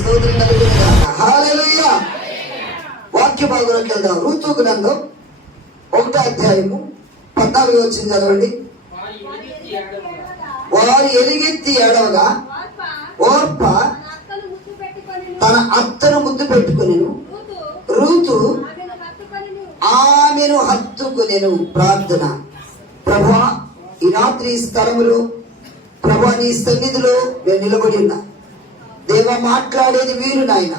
స్తోత్రం కలుగునుగాక. హల్లెలూయా. వాక్య భాగంలోకి వెళ్దాం. రూతు గ్రంథం 1వ అధ్యాయము 14వ వచనం చదవండి. వారు ఎలుగెత్తి ఏడవగా ఓర్ప తన అత్తను ముద్దు పెట్టుకొనెను. రూతు ఆమెను హత్తుకొనెను. ప్రార్థన. ప్రభువా, ఈ రాత్రి ఈ స్థలములో, ప్రభువా, నీ సన్నిధిలో నేను నిలబడి ఉన్నా. దేవా, మాట్లాడేది మీరు నాయన.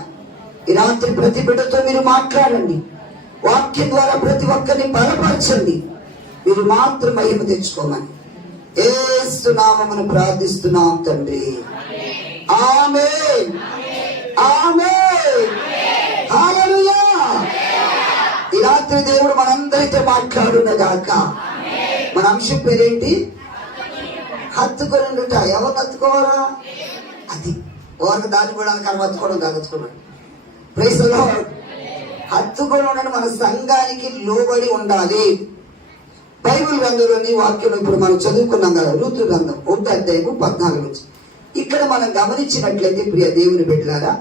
ఈ రాత్రి ప్రతి బిడ్డతో మీరు మాట్లాడండి. వాక్యం ద్వారా ప్రతి ఒక్కరిని బలపరచండి. మీరు మాత్రం మహిమ తెచ్చుకోమని యేసు నామమున ప్రార్థిస్తున్నాం తండ్రి. ఆమేన్, ఆమేన్, హల్లెలూయా. ఈ రాత్రి దేవుడు మనందరితో మాట్లాడునగాక. మన అంశం పేరేంటి? హత్తుకొనుట. ఎవరు హత్తుకోవాలా? అది ఓరకు దాటిపోవడానికి అని హత్తుకోవడం కాదు. హత్తుకోవడం ప్రైజ్ ది లార్డ్. హత్తుకొని ఉండడం మన సంఘానికి లోబడి ఉండాలి. బైబిల్ గ్రంథంలోని వాక్యం ఇప్పుడు మనం చదువుకున్నాం కదా, రూతు గ్రంథం 1వ అధ్యాయము 14 నుంచి. ఇక్కడ మనం గమనించినట్లయితే ప్రియ దేవుని బిడ్డలారా,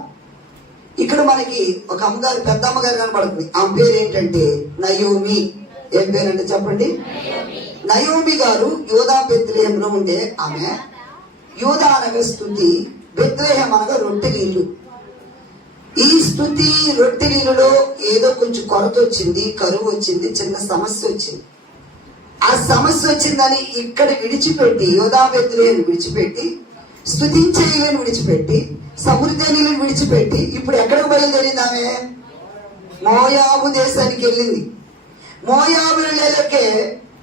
ఇక్కడ మనకి ఒక అమ్మగారు, పెద్ద అమ్మగారు కనబడుతుంది. ఆమె పేరు ఏంటంటే నయోమి. ఏం పేరంటే చెప్పండి? నయోమి గారు యూదా బెత్లెహేములో ఉండే ఆమె. యూదా అనగా స్తుతి, బెత్లెహేం అనగా రొట్టెలీళ్ళు. ఈ స్తుతి రొట్టెలీళ్ళలో ఏదో కొంచెం కొరత వచ్చింది, కరువు వచ్చింది, చిన్న సమస్య వచ్చింది. ఆ సమస్య వచ్చిందని ఇక్కడ విడిచిపెట్టి, యూదా బెత్లెహేం విడిచిపెట్టి, స్తుతించేయులను విడిచిపెట్టి, సమృద్ధి నీళ్ళని విడిచిపెట్టి ఇప్పుడు ఎక్కడికి బయలుదేరింది ఆమె? మోయాబు దేశానికి వెళ్ళింది.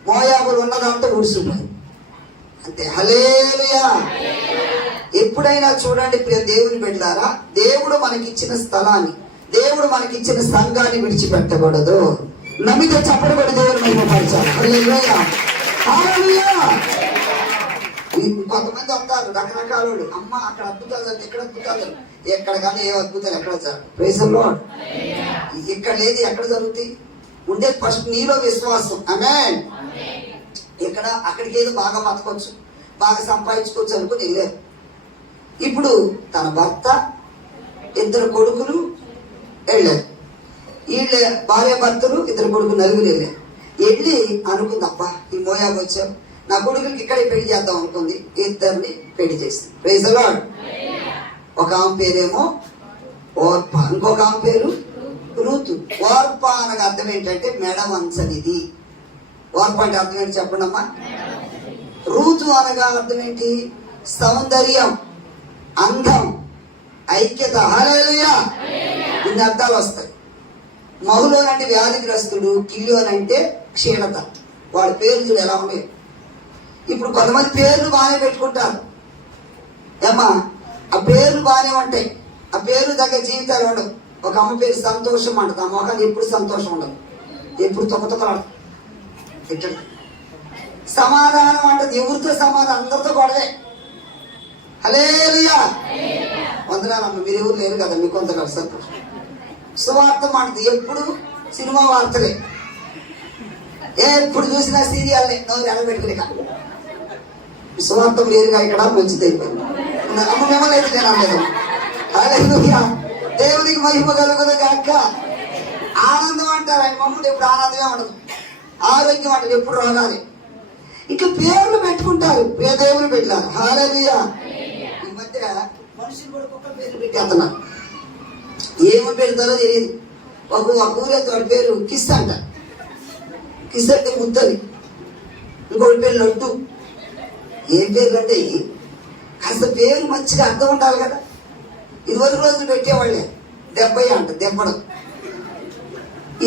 మోయాబులు ఉన్నదంతా ఊడ్చుకున్నారు అంతే. హల్లెలూయా. ఎప్పుడైనా చూడండి ప్రియ దేవుని బిడ్డలారా, దేవుడు మనకిచ్చిన స్థలాన్ని, దేవుడు మనకిచ్చిన సంఘాన్ని విడిచిపెట్టకూడదు. నమ్మితే చెప్పబడి దేవుని మహిమపరచాలి. హల్లెలూయా, హల్లెలూయా. కొంతమంది వస్తారు రకరకాల, అమ్మ అక్కడ అద్భుతాలు జరిగితే ఇక్కడ అద్భుతాలు, ఎక్కడ కానీ ఏ అద్భుతాలు ఎక్కడ జరుగుతాయి. Praise the lord. ఇక్కడ లేదు ఎక్కడ జరుగుతాయి? ఉండేది ఫస్ట్ నీలో విశ్వాసం. ఆమేన్. ఇక్కడ అక్కడికి ఏదో బాగా బతకొచ్చు, బాగా సంపాదించుకోవచ్చు అనుకుని వెళ్ళారు. ఇప్పుడు తన భర్త, 2 కొడుకులు వెళ్ళారు. వీళ్ళ భార్య భర్తలు, 2 కొడుకులు, 4 వెళ్ళారు. వెళ్ళి అనుకుంది, అబ్బా ఈ మోయాబు వచ్చావు, నా కొడుకులకి ఇక్కడే పెళ్లి చేద్దాం అనుకుంది. 2 పెళ్లి చేసింది. Praise the lord. ఒక ఆమె పేరేమో ఓర్ప, ఇంకొక ఆమె పేరు రూతు. ఓర్ప అనగా అర్థం ఏంటంటే మెడ వంచనిది. ఓర్ప అంటే అర్థం ఏంటి చెప్పండి అమ్మా? రూతు అనగా అర్థం ఏంటి? సౌందర్యం, అందం, ఐక్యత. హల్లెలూయా. ఇన్ని అర్థాలు వస్తాయి. మహులోనంటే వ్యాధిగ్రస్తుడు, కిల్యోనంటే క్షీణత. వాడి పేరు చూడు ఎలా ఉన్నాయి. ఇప్పుడు కొంతమంది పేర్లు బాగానే పెట్టుకుంటారు ఏమ్మా, ఆ పేర్లు బాగానే ఉంటాయి, ఆ పేర్లు దగ్గర జీవితాలు ఉండవు. ఒక అమ్మ పేరు సంతోషం అంటది, ఆ మొఖాన్ని ఎప్పుడు సంతోషం ఉండదు, ఎప్పుడు తొక్కతొక్కలాడు. ఇట్లా సమాధానం అంటది, ఎవరితో సమాధానం? అందరితో గొడవే. హల్లెలూయా. వందనాలమ్మ, మీరు ఎవరు లేరు కదా, మీకు కొంత కలిసి సంతోషం. సువార్తం అంటది, ఎప్పుడు సినిమా వార్తలే, ఎప్పుడు చూసినా సీరియల్లే, నోరు ఎనబెట్టుకునే. సువార్తం లేదుగా ఇక్కడ, మంచిది అయిపోయింది. అమ్మ మిమ్మల్ని అయితే నేను అనలేదు. హల్లెలూయా. దేవునికి మహిమ కలుగును గాక. ఆనందం అంటారు, ఆయన మమ్మల్ని ఎప్పుడు ఆనందమే ఉండదు. ఆరోగ్యం అంటారు, ఎప్పుడు రోగాలి. ఇట్లా పేర్లు పెట్టుకుంటారు ప్రియ దేవుని పెట్టారు. హల్లెలూయా. ఈ మధ్య మనుషులు కూడా ఒక్క పేర్లు పెట్టేస్తున్నారు. ఏమో పెడతారో తెలియదు. ఒక ఊరైతే వాడి పేరు కిస్ అంట. కిస్ అంటే ముద్దని. ఇంకోటి పేరు లడ్డు. ఏం పేర్లు అంటే కాస్త పేరు మంచిగా అర్థం ఉండాలి కదా. 20 రోజులు పెట్టేవాళ్ళే. 70 అంట, దెబ్బడం.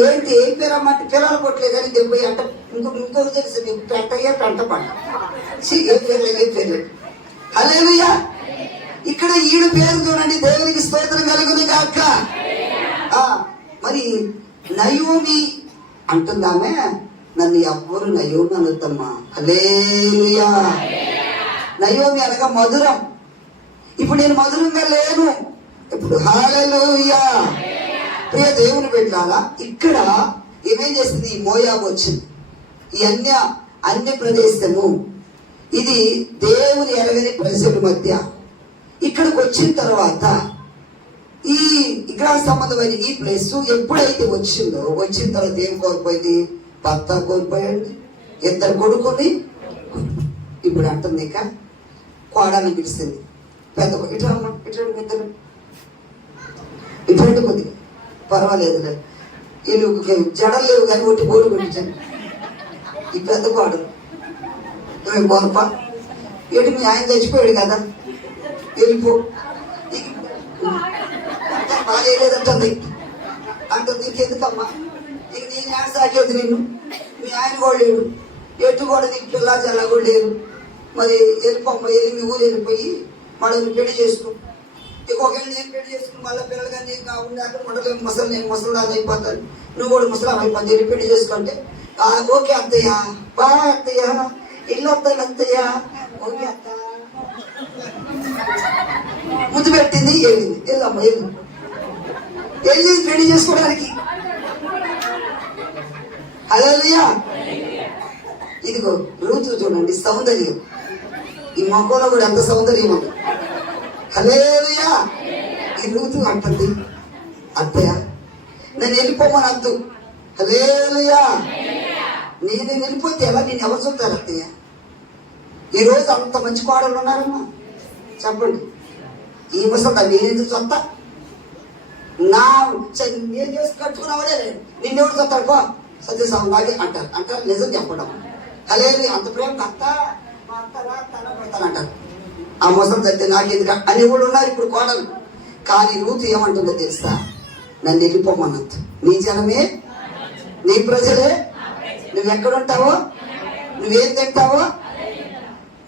ఏంటి ఏం పేరు అమ్మంటే పిల్లలు కొట్టలేదు కానీ 70 అంట. ఇంకొకటి తెలుసు మీకు, పెంటయ్యే పెంట పంట. ఏ పేర్లు. హల్లెలూయా. ఇక్కడ ఈడు పేరు చూడండి, దేవునికి స్తోత్రం కలుగును గాక. మరి నయోమి అంటుందామే, నన్ను ఎవ్వరు నయోమి అనొద్దమ్మా. హల్లెలూయా. నయోమి అనగా మధురం. ఇప్పుడు నేను మధురంగా లేను ఇప్పుడు. హల్లెలూయా. ప్రియ దేవుని బిడ్డలారా, ఇక్కడ ఏమేం చేస్తుంది? ఈ మోయాబు వచ్చింది. ఈ అన్య ప్రదేశము, ఇది దేవుని ఎరగని ప్రజల మధ్య. ఇక్కడికి వచ్చిన తర్వాత విగ్రహ సంబంధమైన ఈ ప్లేస్ ఎప్పుడైతే వచ్చిందో, వచ్చిన తర్వాత ఏం కోల్పోయింది? భర్త కోల్పోయాడు, ఇద్దరు కొడుకుని. ఇప్పుడు అంటుంది ఇక కోడలను పిలిచింది. పెద్ద ఇట్లా ఇద్దరు ఇటువంటి కొద్దిగా పర్వాలేదులే, వీళ్ళు జడలు లేవు కానీ ఒకటి బోరు కొట్టించండి. ఈ పెద్ద కోడలు గొప్ప ఏంటి, మీ ఆయన చచ్చిపోయాడు కదా, వెళ్ళిపో, బాగాలేదంటుంది అంటుంది. ఇంకెందుకమ్మా, ఇక నేను ఏడ సాకేది నిన్ను, మీ ఆయన కూడా లేడు, ఎటు కూడా నీకు పిల్ల జల్ల కూడా లేరు, మరి వెళ్ళిపోమ్మ, వెళ్ళి మీ ఊరు వెళ్ళిపోయి మళ్ళీ పెళ్లి చేసుకో. ఇంకొకళ్ళు నేను పెళ్లి చేసుకుని మళ్ళీ పిల్లలు కానీ నీకు ఉండాక ఉండలేము, నేను ముసలిదాన్ని అయిపోతాను, నువ్వు కూడా ముసలాం అయిపోతుంది, వెళ్ళి పెళ్లి చేసుకుంటే ఓకే అత్తయ్య, బాయ్ అత్తయ్య, ఇల్లు వస్తాను అత్తయ్య, ఓకే అత్త ముద్దు పెట్టింది, వెళ్ళింది, వెళ్ళమ్మా వెళ్ళింది పెళ్లి చేసుకోవడానికి. హల్లెలూయా. ఇదిగో రూతు చూడండి, సౌందర్యం, ఈ మొక్కలో కూడా ఎంత సౌందర్యం ఉంది. హల్లెలూయా. ఈ రూతు అంటుంది, అత్తయ్య నేను వెళ్ళిపోమని అద్దు. హల్లెలూయా. నేను వెళ్ళిపోతే ఎలా, నేను ఎవరు చూస్తారు అత్తయ్య? ఈరోజు అంత మంచి కోడలు ఉన్నారమ్మా, చెప్పండి. ఈ ముసలి నేనెందుకు సొంత, నా నేను చేసి కట్టుకున్నావాడే లేదు, నిన్నెవరు చూస్తాడు పో సత్యసాగు నాగే అంటారు. నిజం చెప్పడం. హల్లెలూయా. అంత ప్రేమ అత్త పెడతానంటారు. ఆ ముసలి చదివితే నాకెందుకు అని కూడా ఉన్నారు ఇప్పుడు కోడలు. కానీ రూతు ఏమంటుందో తెలుసా? నన్ను వెళ్ళిపోమన్నది. నీ జనమే, నీ ప్రజలే, నువ్వెక్కడుంటావో, నువ్వేం తింటావో,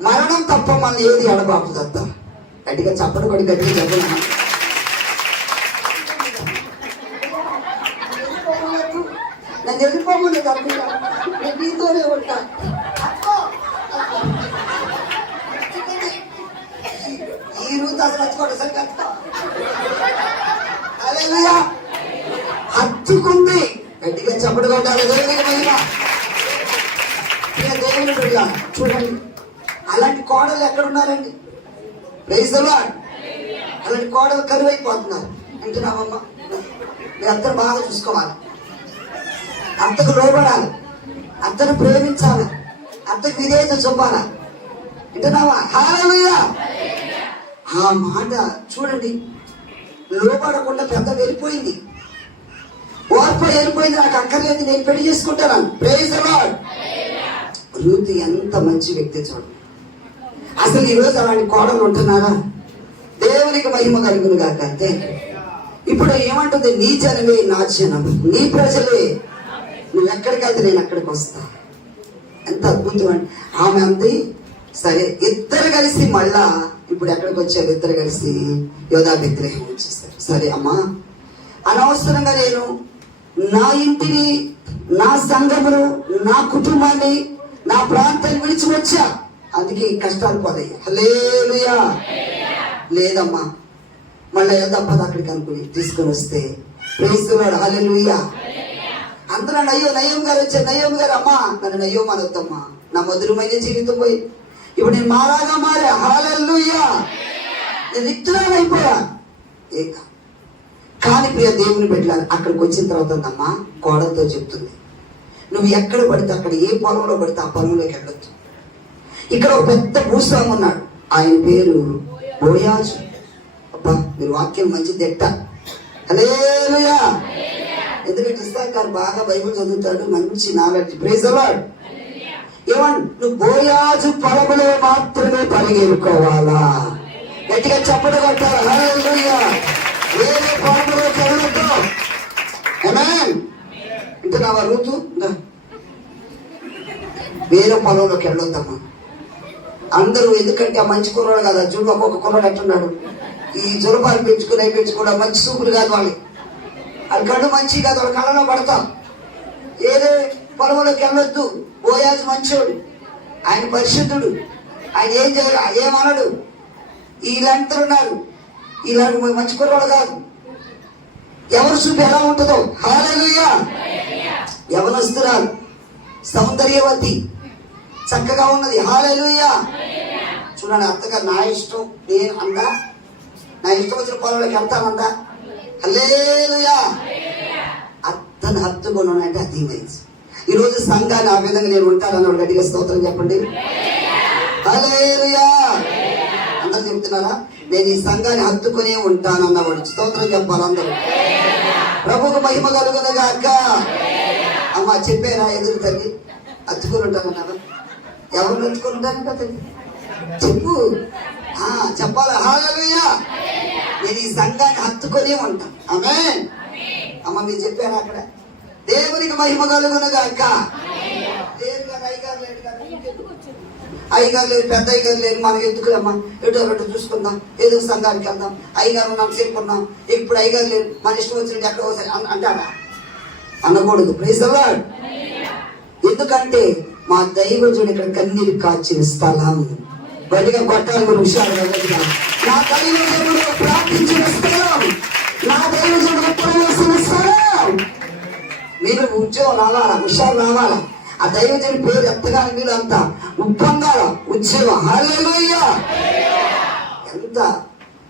మరణం తప్ప మన ఏది ఎడబాపుదత్తా. గట్టిగా చప్పడు కొడి, గట్టిగా చెప్పను. నన్ను వెళ్ళిపోమని తప్పుగా, నేను నీతోనే ఉంటా. ఈ రూతు అసలు హచ్చుకోండి, అసలు కట్టుకో. హల్లెలూయా. హత్తుకుంది. గట్టిగా చప్పడు కొట్టాలి. దేవుని బిడ్డ చూడండి, అలాంటి కోడలు ఎక్కడున్నారండి? Praise the lord. అలాంటి కోడలు కరువైపోతున్నారు. వింటున్నావమ్మా? మీ అత్తను బాగా చూసుకోవాలి, అత్తకు లోబడాలి, అత్తను ప్రేమించాలి, అత్తకు విధేయత చూపాలి. వింటున్నావా? హల్లెలూయా. ఆ మాట చూడండి, లోబడకుండా పెద్ద వెళ్ళిపోయింది, ఓర్పు వెళ్ళిపోయింది, నాకు అక్కర్లేదు, నేను పెళ్లి చేసుకుంటాను. Praise the lord. రూతు ఎంత మంచి వ్యక్తి చూడండి. అసలు ఈరోజు అలాంటి కోడలు ఉంటున్నారా? దేవునికి మహిమ కలుగును గాక. అంతే. ఇప్పుడు ఏమంటుంది? నీ జనమే నా జనం, నీ ప్రజలే, నువ్వు ఎక్కడికి వెళ్తే నేను అక్కడికి వస్తా. ఎంత అద్భుతం అండి. ఆమె అంది సరే. ఇద్దరు కలిసి మళ్ళా ఇప్పుడు ఎక్కడికి వచ్చారు? ఇద్దరు కలిసి యోధా బెత్లెహేము వచ్చేస్తారు. సరే అమ్మా, అనవసరంగా నేను నా ఇంటిని, నా సంఘమును, నా కుటుంబాన్ని, నా ప్రాంతాన్ని విడిచి వచ్చా, అందుకే ఈ కష్టాలు పోతాయి. హల్లెలూయా. లేదమ్మా, మళ్ళీ వెళ్దాం పద అక్కడికి అనుకుని తీసుకొని వస్తే ప్రైజ్ ది లార్డ్. హల్లెలూయా. అందరూ నయ్యం గారు వచ్చారు. నయ్యం గారు, అమ్మా నన్ను నయ్యం అనొద్దమ్మా, నా మధురమైన జీవితం పోయి ఇప్పుడు నేను మారాగా మారా. హల్లెలూయా. నేను విత్తనాలు అయిపోయా. కానీ ప్రియ దేవుని బిడ్డలారా, అక్కడికి వచ్చిన తర్వాత అమ్మా కోడలతో చెప్తుంది, నువ్వు ఎక్కడ పడితే అక్కడ, ఏ పొలంలో పడితే ఆ పొలంలోకి వెళ్ళొద్దు. ఇక్కడ ఒక పెద్ద భూస్వామి ఉన్నాడు, ఆయన పేరు బోయాజు. అబ్బా, మీరు వాక్యం మంచి తిట్ట. హల్లెలూయా. ఎందుకంటే ఇస్సాకారు బాగా బైబిల్ చదువుతాడు, మంచి నాలెడ్జ్. Praise the lord. ఏమండి, నువ్వు బోయాజు పొలంలో మాత్రమే పరిగెరుకోవాలా? గట్టిగా చప్పట కొట్టాలి. హల్లెలూయా. వేరే పొలంలోకి వెళ్ళొద్దు. ఆమేన్. వింటున్నావా రూతు? వేరే పొలంలోకి వెళ్ళొద్దమ్మా. అందరూ ఎందుకంటే ఆ మంచి కుర్రాడు కదా, చూడు ఒక్కొక్క కుర్రాడు ఎట్టున్నాడు, ఈ జులపాలు పెంచుకుని మంచి సూపులు కాదు వాళ్ళు, వాళ్ళ కళ్ళు మంచి కాదు, వాళ్ళ కళ్ళలో పడతాం. ఏదే పొలంలోకి వెళ్ళొద్దు. బోయాజు మంచోడు, ఆయన పరిశుద్ధుడు, ఆయన ఏం చేయాలి, ఏమనడు. వీళ్ళంతా ఉన్నారు, ఇలాంటి మంచి కుర్రాడు కాదు. ఎవరు చూపు ఎలా ఉంటుందో. హల్లెలూయా. యవనస్తురాలు, సౌందర్యవతి, చక్కగా ఉన్నది. హల్లెలూయా. చూడండి, అత్తగారు నా ఇష్టం నేను అందా, నా ఇష్టం వచ్చిన పొలంలోకి వెళ్తానందా. హల్లెలూయా. హత్తుకొని ఉన్నాయంటే అది ఇమేజ్. ఈరోజు సంఘాన్ని ఆ విధంగా నేను ఉంటానని వాడు గట్టిగా స్తోత్రం చెప్పండి. హల్లెలూయా. అందరూ చెప్తున్నారా? నేను ఈ సంఘాన్ని హత్తుకునే ఉంటానన్నవాడు స్తోత్రం చెప్పాలి అందరూ. ప్రభువుకు మహిమ కలుగునగా. అక్క అమ్మ చెప్పారా ఎదురు తల్లి హత్తుకొని ఉంటానన్నారా? ఎవరు హత్తుకొని ఉంటానంట తల్లి చెప్పు. చెప్పాలా? హల్లెలూయా. నేను ఈ సంఘాన్ని హత్తుకొని ఉంటాను. ఆమేన్. అమ్మ మీరు చెప్పారా అక్కడ? దేవునికి మహిమ కలుగునగా. అక్క లేదు కదా, అయ్యగారు లేడు కదా, అయ్యగారు లేదు, పెద్ద అయ్యగారు లేదు, మనకి ఎందుకులేమ్మా, ఎటు చూసుకుందాం, ఏదో సంఘానికి వెళ్దాం, అయ్యగారు ఉన్నాం సేపుకున్నాం, ఇప్పుడు అయ్యగారు లేదు, మన ఇష్టం వచ్చినట్టు ఎక్కడ వస్తాయి అంటారా? అనకూడదు. Praise the lord. ఎందుకంటే మా దైవజుడు ఇక్కడ కన్నీరు కాచిన స్థలం. బయటగా కొట్టాలి మీరు హుషారుగా. నా దైవజనుడు ప్రార్థించిన స్థలం, నా దైవజనుడు ఉపయోగించిన స్థలం. మీరు ఉద్యోగం రావాలా, హుషారు రావాలా, ఆ దైవజనుడి పేరు ఎత్తగానే మీరు అంత ఉప్పంగాల ఉద్యోగం. హల్లెలూయా. ఎంత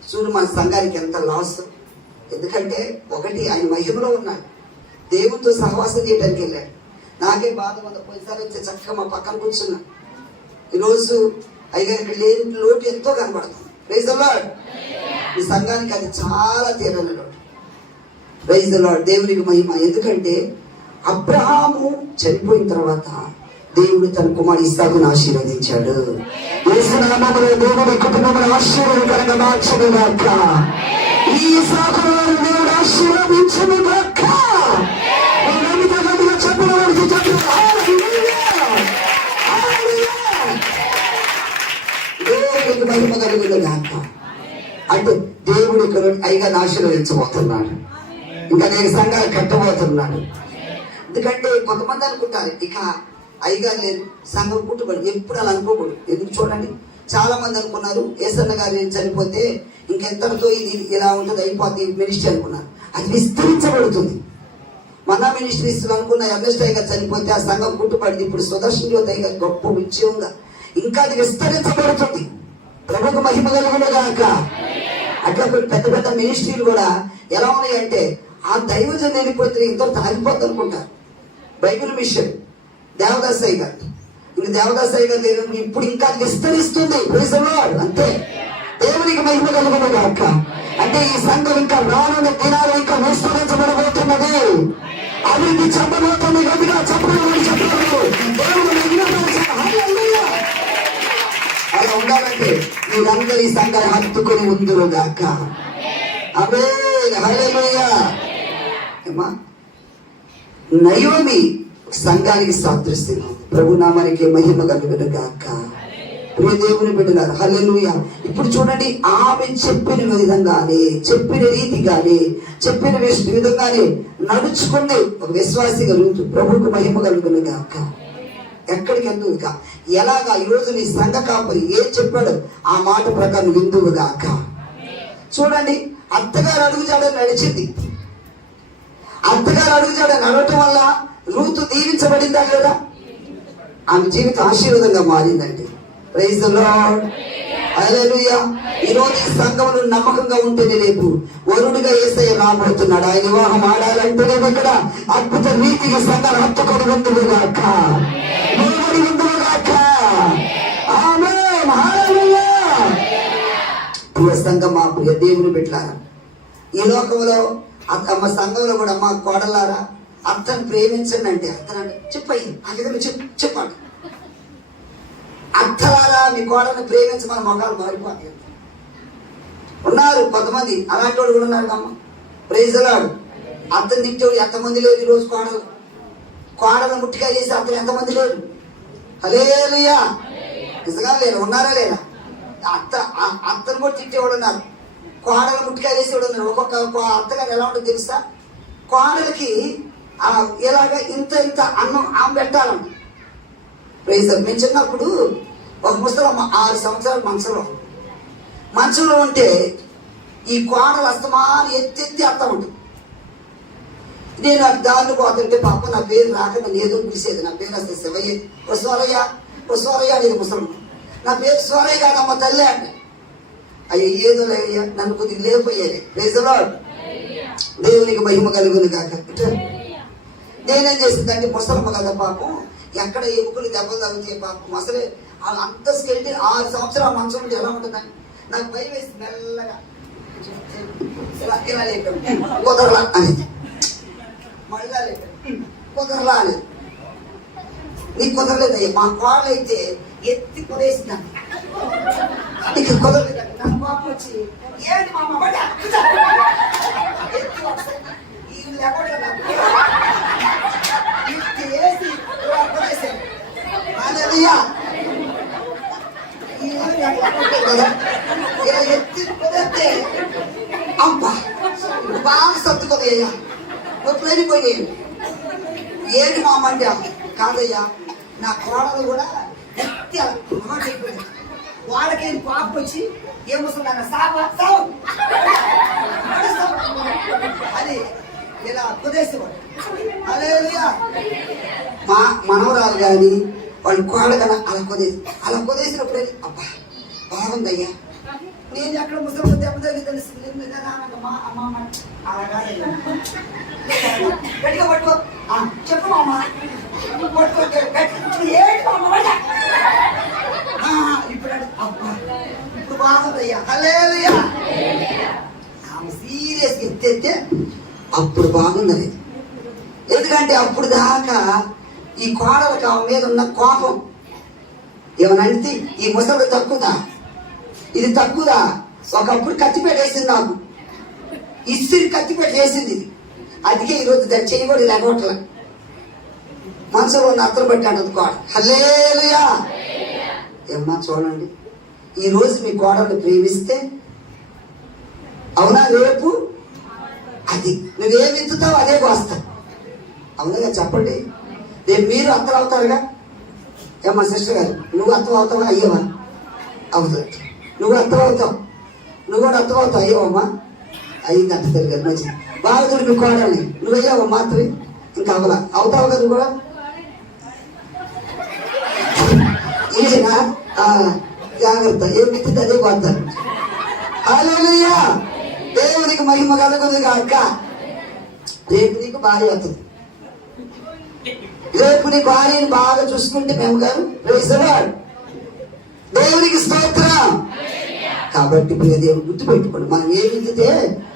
చూడు మన సంఘానికి ఎంత లాస్. ఎందుకంటే ఒకటి ఆయన మహిమలో ఉన్నాడు, దేవునితో సహవాసం చేయడానికి వెళ్ళాడు. నాకే బాధ ఉంది, పోయినసారి వచ్చే చక్కగా మా పక్కన కూర్చున్నా. ఈరోజు అయ్యగారు ఇక్కడ లేని లోటు ఎంతో కనబడుతుంది. Praise the lord. ఈ సంఘానికి అది చాలా తీరని లోటు. Praise the lord. దేవునికి మహిమ. ఎందుకంటే అబ్రహాము చనిపోయిన తర్వాత దేవుడు తన కుమారుడు ఇస్సాకును ఆశీర్వదించాడు. యేసు నామములో దేవుడి కుటుంబమును ఆశీర్వాదకరంగా మార్చునుగాక. ఈ ఇస్సాకును దేవుడు ఆశీర్వదించునుగాక. దేవుడికి మహిమ కలుగునుగాక. అంటే దేవుడు ఇక్కడ అయ్యగారిని ఆశీర్వదించబోతున్నాడు. ఇంకా నేను సంఘాలు కట్టబోతున్నాడు. ఎందుకంటే కొంతమంది అనుకుంటారు ఇక అయ్యగారు లేదు, సంఘం పుట్టుబడి. ఎప్పుడు అలా అనుకోకూడదు. ఎందుకు చూడండి, చాలా మంది అనుకున్నారు ఏసన్న గారు చనిపోతే ఇంకెంతటితో ఇది ఇలా ఉంటుంది, అయిపోద్ది మినిస్ట్రీ అనుకున్నారు. అది విస్తరించబడుతుంది. మన మినిస్ట్రీస్ అనుకున్న ఎంఎస్ గారు చనిపోతే ఆ సంఘం పుట్టుబడింది. ఇప్పుడు సుదర్శన్ జ్యోతి అయ్యగారు గొప్ప ఉద్యోగంగా ఇంకా అది విస్తరించబడుతుంది. ప్రభువుకు మహిమ కలుగునుగాక. అట్లా పెద్ద పెద్ద మినిస్ట్రీలు కూడా ఎలా ఉన్నాయంటే ఆ దైవజన్ వెళ్ళిపోతే ఇంత తాగిపోద్ది అనుకుంటారు. బైబిల్ మిషన్ దేవదాస్ అయ్య గారు, ఇంక దేవదాస్ అయ్య గారు లేదు, ఇప్పుడు ఇంకా విస్తరిస్తుంది. Praise the lord. అంతే. దేవునికి మహిమ కలుగునుగాక. అంటే ఈ సంఘం ఇంకా రానున్న దినాలు ఇంకా విస్తరించబడబోతున్నది, అభివృద్ధి చెప్పబోతుంది. గట్టిగా చెప్పలేదు. అలా ఉండాలంటే మీరందరూ ఈ సంఘాన్ని హత్తుకొని ఉందురుగాక. ఆమేన్. హల్లెలూయా. నయోమి సంఘానికి సాదృశ్యం. ప్రభు నామానికి మహిమ కలుగునుగాక. ప్రియ దేవుని బిడ్డలారా, హల్లెలూయా. ఇప్పుడు చూడండి, ఆమె చెప్పిన విధంగానే, చెప్పిన రీతిగానే, చెప్పిన విధంగానే నడుచుకుంది ఒక విశ్వాసి కలుగుతూ. ప్రభువుకు మహిమ కలుగునుగాక. ఎక్కడికి ఎందుకు ఇక ఎలాగా ఈరోజు నీ సంఘ కాపరి ఏం చెప్పాడు ఆ మాట ప్రకారం విందువుగాక. చూడండి, అత్తగారు అడుగుజాడని నడిచింది. అత్తగారు అడుగుజాడని నడవటం వల్ల రూతు దీవించబడిందా లేదా? ఆమె జీవితం ఆశీర్వాదంగా మారిందండి. Praise the lord. హల్లెలూయా. ఈరోజు ఈ సంఘంలో నమ్మకంగా ఉంటేనే రేపు వరుడుగా యేసయ్య రాబోతున్నాడు. ఆయన వివాహం ఆడాలంటేనే ఇక్కడ అద్భుత రీతిగా సంఘాలు హత్తుకొని ఉందువుగాక. ఆమేన్. హల్లెలూయా. ప్రియ సంఘం, మా ప్రియ దేవుని బిడ్డలారా, ఈ లోకంలో మా సంఘంలో కూడా మా కోడలారా అత్తను ప్రేమించండి అంటే అత్తనంటే చెప్పయ్యి ఆ విధంగా చెప్పండి. అత్తలారా మీ కోడలను ప్రేమించి మన మొఖాలు మారిపోతాయి. ఉన్నారు కొంతమంది అలాంటి వాడు కూడా ఉన్నారు అమ్మ. Praise the lord. అత్తని తిట్టేవాడు ఎంతమంది లేదు ఈరోజు. కోడలను ముట్టిగా చేసి అత్తను ఎంతమంది లేరు. హల్లెలూయా. నిజంగా లేరు, ఉన్నారా లేరా? అత్తను కూడా తిట్టేవాడు ఉన్నారు, కోడలు ముట్టికాయ వేసేవాడు ఉన్నారు. ఒక్కొక్క అత్తగారు ఎలా ఉంటుంది తెలుసా? కోడలకి ఎలాగ ఇంత ఇంత అన్నం ఆమె పెట్టాలంట. ప్రైజ్. మేము చిన్నప్పుడు ఒక ముసలమ్మ 6 సంవత్సరాలు మంచంలో ఉంటే ఈ కోడలు అస్తమాని ఎత్తి అత్త ఉంటుంది. నేను నాకు దారిని పోతుంటే పాప నా పేరు రాక నన్ను ఏదో పిలిచేది. నా పేరు వస్తే శివయ్య, ఓ స్వరయ్య అనేది ముసలమ్మ. నా పేరు స్వరయ్య కాదమ్మ తల్లి అంటే. అయ్యో ఏదో లేయ్యా, నన్ను కొద్దిగా లేకపోయారు. Praise the lord. దేవునికి మహిమ కలుగునుగాక. నేనేం చేసిందంటే ముసలమ్మ కదా పాపం, ఎక్కడ ఎముకలు దెబ్బలు తగ్గుతాయి పాపం. అసలే అంత స్కెల్టీ 6 సంవత్సరాల మంచం ఉంటే ఎలా ఉంటుందని నాకు భయం వేసి మెల్లగా ఇలా లేపాను, కుదరలా అనేది, మళ్ళా లేపాను, కుదరలా అనేది. నీకు కుదరలేదు. మా కోళ్ళు అయితే ఎత్తి కుదేసిందండి, నీకు కుదరలేదు. నాకు పాపం వచ్చి ఏంటి మా అమ్మ ఎత్తి వస్తాయి ఈ లేకుండా నాకు ఎత్తి వేసి కుదేసాను. ఇలా ఎత్తి కుదిరితే అబ్బా బాగా సర్దుకోదు అయ్యా, నొప్పి వెళ్ళిపోయాయి. ఏంటి మా అమ్మ అంటే కాదయ్యా, నా కోడలు కూడా ఎత్తి అలవాటు అయిపోయింది. వాళ్ళకేం పాపం వచ్చి ఏమొస్తుందన్న సావా సావు అది ఇలా కుదేసేవాడు. హల్లెలూయా. మా మనవరాలు కానీ వాళ్ళు కోడలు కదా అలా కుదేసినప్పుడు అబ్బా బాగుందయ్యా, నేను ఎక్కడ ముసలి దెబ్బ తగ్గి అలాగా గట్టిగా పట్టుకో చెప్పు మా అమ్మ పట్టుకో ఏంటి మా అమ్మ ఇప్పుడు అబ్బా ఇప్పుడు బాగుందయ్యా. హల్లెలూయా. ఆమె సీరియస్ ఎత్తేస్తే అప్పుడు బాగుందని. ఎందుకంటే అప్పుడు దాకా ఈ కోడలకు ఆమె మీద ఉన్న కోపం ఏమనంటే ఈ ముసలు తక్కువదా, ఇది తక్కువదా. ఒకప్పుడు కత్తిపేట వేసింది, నాకు ఇస్త్రీ కత్తిపేట వేసింది ఇది. అందుకే ఈరోజు దాన్ని చేయకూడదు లేకపోవట్ల మనసులో ఉన్న అర్థం బట్టి అంటుంది కోడ. హల్లెలూయా. ఏమన్నా చూడండి, ఈరోజు మీ కోడల్ని ప్రేమిస్తే అవునా, రేపు అది నువ్వేం విత్తుతావు అదే కోస్తావు. అవునగా చెప్పండి. రేపు మీరు అత్తలు అవుతారుగా. ఏమన్నా సిస్టర్ గారు, నువ్వు అత్తం అవుతావా? అయ్యవా? అవుతుంది. నువ్వు అత్తం అవుతావు, నువ్వు కూడా అత్తం అవుతావు. అయ్యవమ్మా అయ్యింది అంట తెలియదు మంచిది. బాగా చూడు మీ కోడల్ని, నువ్వు అయ్యావమ్మా అత్తవి ఇంకా అవలా అవుతావు కదా నువ్వు కూడా. ఈయన జాగ్రత్త, ఏం విత్తితే అదే కోస్తారు. హల్లెలూయా. దేవునికి మహిమ కలుగుతుంది కాక. రేపు నీకు భార్య వస్తుంది, రేపు నీ భార్యని బాగా చూసుకుంటే మేము గారు ప్రైజ్లార్డ్, దేవునికి స్తోత్రం. కాబట్టి ప్రియ దేవుడు గుర్తుపెట్టుకోండి, మనం ఏం విత్తితే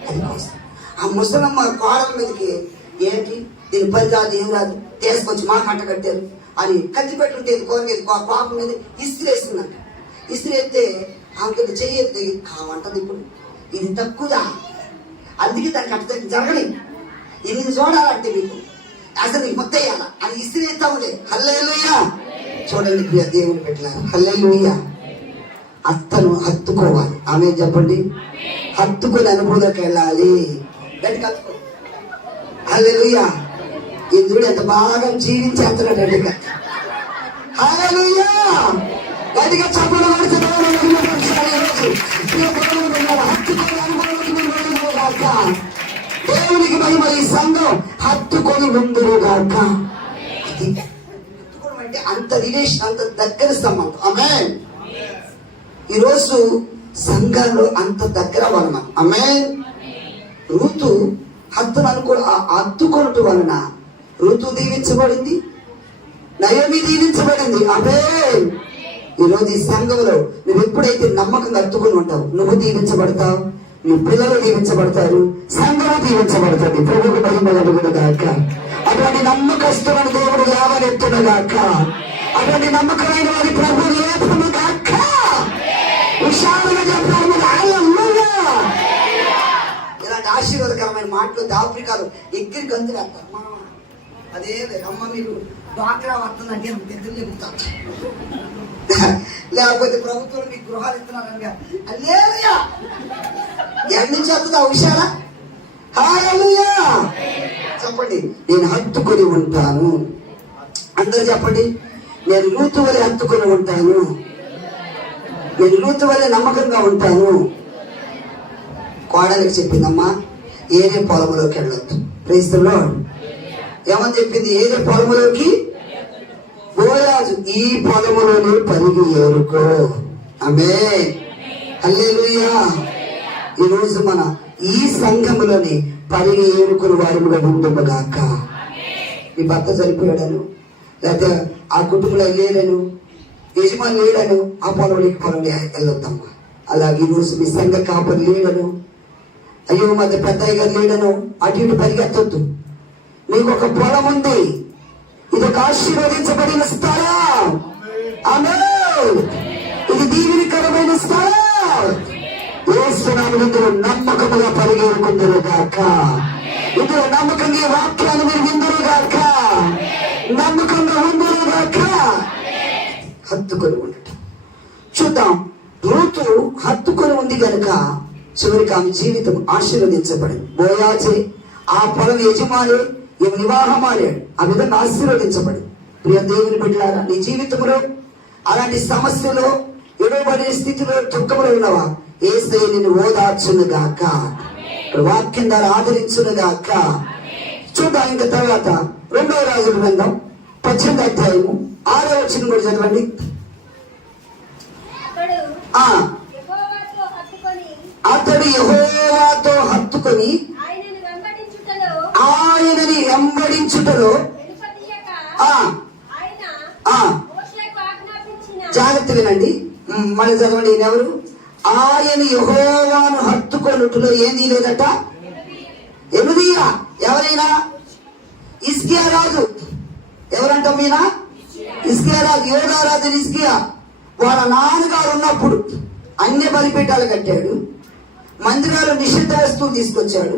అది కోస్తాం. ఆ ముసలమ్మ కోడల మీదకి ఏంటి దీని పని రాదు ఏం రాదు తీసుకొచ్చి మా కంట కట్టారు అని కత్తి పెట్టుంటే కోరికేది పాపం మీద ఇస్త్రీ వేసిందంట. ఇస్త్రీ వేస్తే ఆమెకి చెయ్యొద్దు కావంటది. ఇప్పుడు ఇది తక్కువదా, అందుకే దానికి అట్ట జరగని ఇది చూడాలంటే మీకు అసలు నీకు మొత్తం వేయాల అని ఇస్త్రీ వేస్తా ఉండే. హల్లెలూయా. చూడండి ప్రియ దేవుని పెట్టారు. హల్లెలూయా. అత్తను హత్తుకోవాలి. ఆమె చెప్పండి, హత్తుకొని అనుభూతికి వెళ్ళాలి. గట్టి హత్తుకో. హల్లెలూయా. ఇంద్రుడు ఎంత బాగా జీవించేస్తున్నాడు గట్టిగా. హల్లెలూయా. గట్టిగా చెప్పడం దేవునికి మహిమ. ఈ సంఘం హత్తుకొని ముందురు గాక. అది హత్తుకోవడం అంటే అంత రిలేషన్, అంత దగ్గర సంబంధం. ఆమేన్. ఈరోజు సంఘంలో అంత దగ్గర వలన ఆమేన్. ఋతు హత్తుకొనుట వలన ఋతు దీవించబడింది, నయోమి దీవించబడింది. ఆమేన్. ఈరోజు ఈ సంఘంలో నువ్వు ఎప్పుడైతే నమ్మకంగా హత్తుకొని ఉంటావు, నువ్వు దీవించబడతావు, నీ పిల్లలు దీవించబడతారు, సంఘము దీవించబడుతుంది. ప్రభువుకు మహిమ కలుగును గాక. అటువంటి నమ్మకస్తులను దేవుడు లేవనెత్తును గాక. అటువంటి నమ్మకమైన వారి ప్రభువు లేపును గాక. విశాలంగా చెప్పారు. ఇలాంటి ఆశీర్వాదకరమైన మాటలు ఆఫ్రికాలో ఎగ్గిరి గంతులు వేస్తారు. మనం అదే అమ్మ మీకు డ్వాక్రా వస్తుందంటే దగ్గర లేపుతారు, లేకపోతే ప్రభుత్వం మీకు గృహాలు ఇస్తున్నారనగా హల్లెలూయా. ఎక్కడి నుంచి వస్తుందా హుషారా? హల్లెలూయా. చెప్పండి, నేను హత్తుకొని ఉంటాను. అందరూ చెప్పండి, నేను ఋతు వలె హత్తుకొని ఉంటాను, నేను ఋతు వలె నమ్మకంగా ఉంటాను. కోడలికి చెప్పిందమ్మా, ఏదే పొలంలోకి వెళ్ళొద్దు. Praise the lord. ఏమని చెప్పింది? ఏదే పొలంలోకి బోయాజు ఈ పొలములోనే పరిగి ఏరుకో. ఆమేన్. హల్లెలూయా. ఈరోజు మన ఈ సంఘములోని పరిగి ఏరుకుని వారిగా ఉండుగాక. మీ భర్త చనిపోయాడను, లేకపోతే ఆ కుటుంబంలో లేడను, యజమాని లేడను, ఆ పొలంలోకి వెళ్ళొద్దమ్మా. అలాగే ఈరోజు మీ సంఘ కాపరి లేడను, అయ్యో మధ్య పెద్దయ్య గారు లేడను అటు ఇటు పరిగెత్తొద్దు. మీకు ఒక పొలం ఉంది, ఇది ఒక ఆశీర్వదించబడిన స్థలం. ఆమేన్. ఇది దీవెనకరమైన స్థలం. యేసునామమున ఇందులో నమ్మకముగా పరిగెరుకుందురు గాక. ఇందులో నమ్మకంగా ఈ వాక్యాన్ని మీరు విందురు గాక. నమ్మకంగా ఉందురు గాక. హత్తుకొని ఉండటం చూద్దాం. రూతు హత్తుకొని ఉంది కనుక చివరికి ఆమె జీవితం ఆశీర్వదించబడింది. బోయాజే ఆ పొలం యజమాని, ఈమె వివాహమాడాడు. ఆ విధంగా ఆశీర్వదించబడి. ప్రియ దేవుని బిడ్డలారా, నీ జీవితంలో అలాంటి సమస్యలో, ఎడబడిన స్థితిలో, దుఃఖంలో ఉన్నవా, యేసయ్య నిన్ను ఓదార్చును గాక. వాక్యం ద్వారా ఆదరించును గాక. చూద్దాం. ఇంకా తర్వాత 2వ రాజుల గ్రంథం 18వ అధ్యాయము 6వ వచనం కూడా చదవండి. అతడు యెహోవాతో హత్తుకొని ఆయనని వెంబడించుటలో జాగ్రత్త వినండి, మళ్ళీ చదవండి. ఈయనెవరు? ఆయన యెహోవాను హత్తుకొనుటలో ఏం తీయలేదట, ఎనుదీయ. ఎవరైనా? హిజ్కియా రాజు. ఎవరంటాం ఈయన? హిజ్కియా రాజు, యోధా రాజు హిజ్కియా. వాళ్ళ నాన్నగారు ఉన్నప్పుడు అన్ని బలిపీఠాలు కట్టాడు, మందిరాలు నిషిద్ధ వస్తువులు తీసుకొచ్చాడు,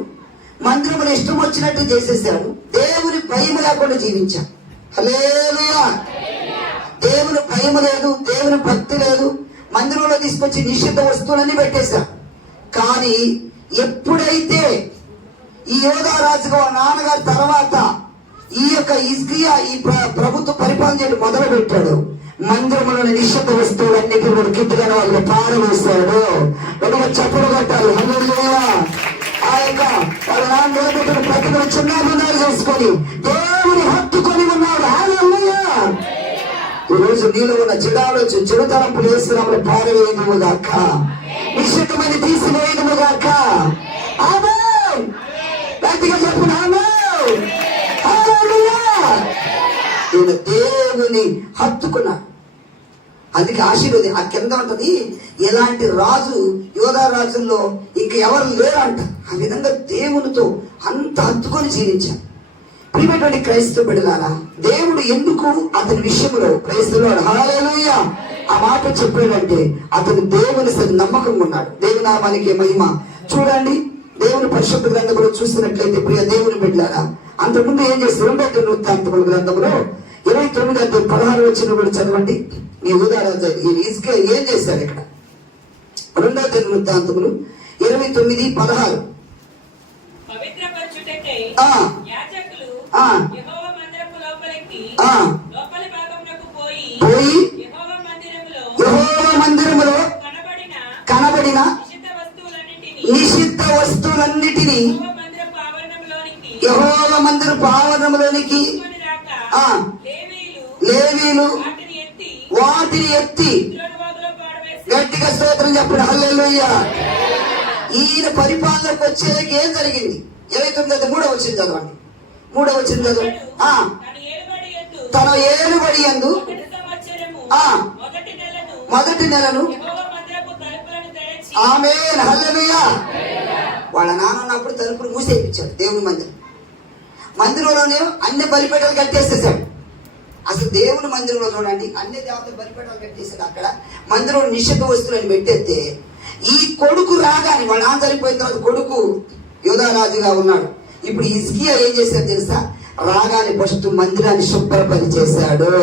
మందిరములు ఇష్టం వచ్చినట్టు చేసేసాడు, దేవుని భయం లేకుండా జీవించాడు. హల్లెలూయా. దేవుని భయం లేదు, దేవుని భక్తి లేదు. మందిరంలో తీసుకొచ్చి నిషిద్ధ వస్తువులన్నీ పెట్టేశాడు. కానీ ఎప్పుడైతే ఈ యోధా రాజుగా నాన్నగారి తర్వాత ఈ యొక్క హిజ్కియా ఈ ప్రభుత్వ పరిపాలన చేయడం మొదలు పెట్టాడు, మందిరంలోని నిషిద్ధ వస్తువులన్నిటి కూడా కిట్టుగానే వాళ్ళు పారవేశాడు. ఒక చప్పుడు కట్టాలి. హల్లెలూయా. ఆ యొక్క వాళ్ళ నాన్న నిలబెట్టిన ప్రతిభ చిన్న చేసుకొని దేవుని హత్తుకొని ఉన్నాడు. హల్లెలూయా. ఈరోజు నీలో ఉన్న చిరతరంపులు యేసునామములో పారవేయదుము గాక. నిశ్చితమైన తీసివేయదుము గాక. ఆమేన్. గట్టిగా చెప్పండి. ఆమేన్. హల్లెలూయా. ఈయన దేవుని హత్తుకున్నాడు, అందుకే ఆశీర్వది. ఆ కింద ఉంటది, ఎలాంటి రాజు యోధా రాజుల్లో ఇంక ఎవరు లేరంట. ఆ విధంగా దేవునితో అంత హత్తుకొని జీవించారు. ప్రియమైనటువంటి క్రైస్తవ బిడ్డలారా, దేవుడు ఎందుకు అతని విషయంలో క్రైస్తవుడు హల్లెలూయా ఆ మాట చెప్పాడంటే అతను దేవుని నమ్మకంగా ఉన్నాడు. దేవుని నామానికి మహిమ. చూడండి, దేవుని పరిశుద్ధ గ్రంథంలో చూసినట్లయితే ప్రియ దేవుని బిడ్డలారా, అంతకుముందు ఏం చేస్తారు? 2వ దినవృత్తాంతముల గ్రంథంలో 29:16 వచ్చిన కూడా చదవండి. నీ ఉదాహరణ హిజ్కియా ఏం చేశారు ఇక్కడ? 2వ దినవృత్తాంతములు 29:16. పోయి యెహోవా మందిరములో కనబడిన నిషిద్ధ వస్తువులన్నిటినీ యెహోవా మందిరపు ఆవరణంలోనికి లేవీలు వాటిని ఎత్తి, గట్టిగా స్తోత్రం చెప్పండి. హల్లెలూయా. ఈయన పరిపాలనకు వచ్చేకి ఏం జరిగింది? 29:3 వచ్చింది చదవండి. 3 వచ్చింది చదవండి. తన ఏలుబడి యందు మొదటి నెలను. ఆమేన్. హల్లెలూయా. వాళ్ళ నాన్న ఉన్నప్పుడు తలుపులు మూసేయించాడు దేవుని మందిరంలోనే అన్ని బలిపీఠాలు కట్టేసేసాడు. అసలు దేవుని మందిరంలో చూడండి, అన్ని దేవతల బలిపీఠాలు కట్టేసాడు. అక్కడ మందిరంలో నిషిద్ధ వస్తువులను పెట్టేస్తే ఈ కొడుకు రాగానే, వాళ్ళ నాన్న చనిపోయిన తర్వాత కొడుకు యోధా రాజుగా ఉన్నాడు. ఇప్పుడు హిజ్కియా ఏం చేశాడు తెలుసా? రాగానే ఫస్ట్ మందిరాన్ని శుభ్రపరిచేశాడు,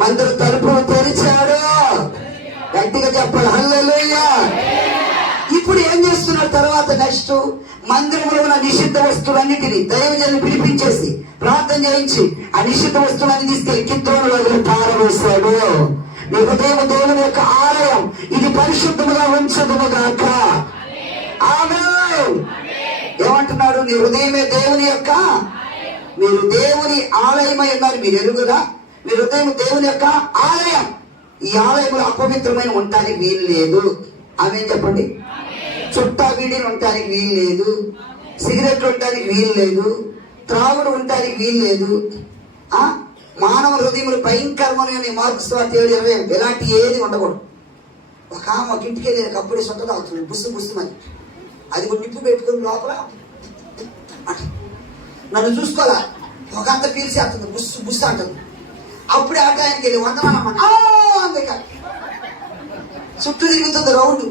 మందిర తలుపులు తెరిచాడు. గట్టిగా చెప్పాలి. హల్లెలూయా. ఇప్పుడు ఏం చేస్తున్నాడు? తర్వాత నెక్స్ట్ మందిరంలో ఉన్న నిషిద్ధ వస్తువులన్నిటినీ దైవజనులు పిలిపించేసి ప్రార్థన చేయించి ఆ నిషిద్ధ వస్తువులన్నీ తీసుకెళ్లి కిద్రోనులో పారవేశాడు. నీ హృదయం దేవుని యొక్క ఆలయం, ఇది పరిశుద్ధముగా ఉంచదుము గాక. ఆమేన్. ఏమంటున్నాడు? నీ హృదయమే దేవుని యొక్క, మీరు దేవుని ఆలయమై ఉన్నారు. మీరు ఎరుగురా, మీ హృదయం దేవుని యొక్క ఆలయం. ఈ ఆలయంలో అపవిత్రమైన ఉండటానికి వీలు లేదు. ఆమేన్ చెప్పండి. చుట్టా వీడిని ఉండటానికి వీలు లేదు, సిగరెట్లు ఉండటానికి వీలు లేదు, త్రాగుడు ఉండటానికి వీలు లేదు. మానవ హృదయములు భయంకరమైన మార్క్స్ 7:20 ఎలాంటి ఏది ఉండకూడదు. ఒక ఆమె ఒక ఇంటికి వెళ్ళి కప్పుడే సొంత తాగుతుంది, బుస్సు బుస్సు అని. అది కూడా నిప్పు పెట్టుకుని లోపల నన్ను చూసుకోవాలా, ఒక అంత పీల్చేస్తుంది, బుస్సు బుస్సు అంటుంది. అప్పుడే ఆ టైంకి వెళ్ళి వందనాలమ్మా అందుక చుట్టూ తిరుగుతుంది రౌండ్.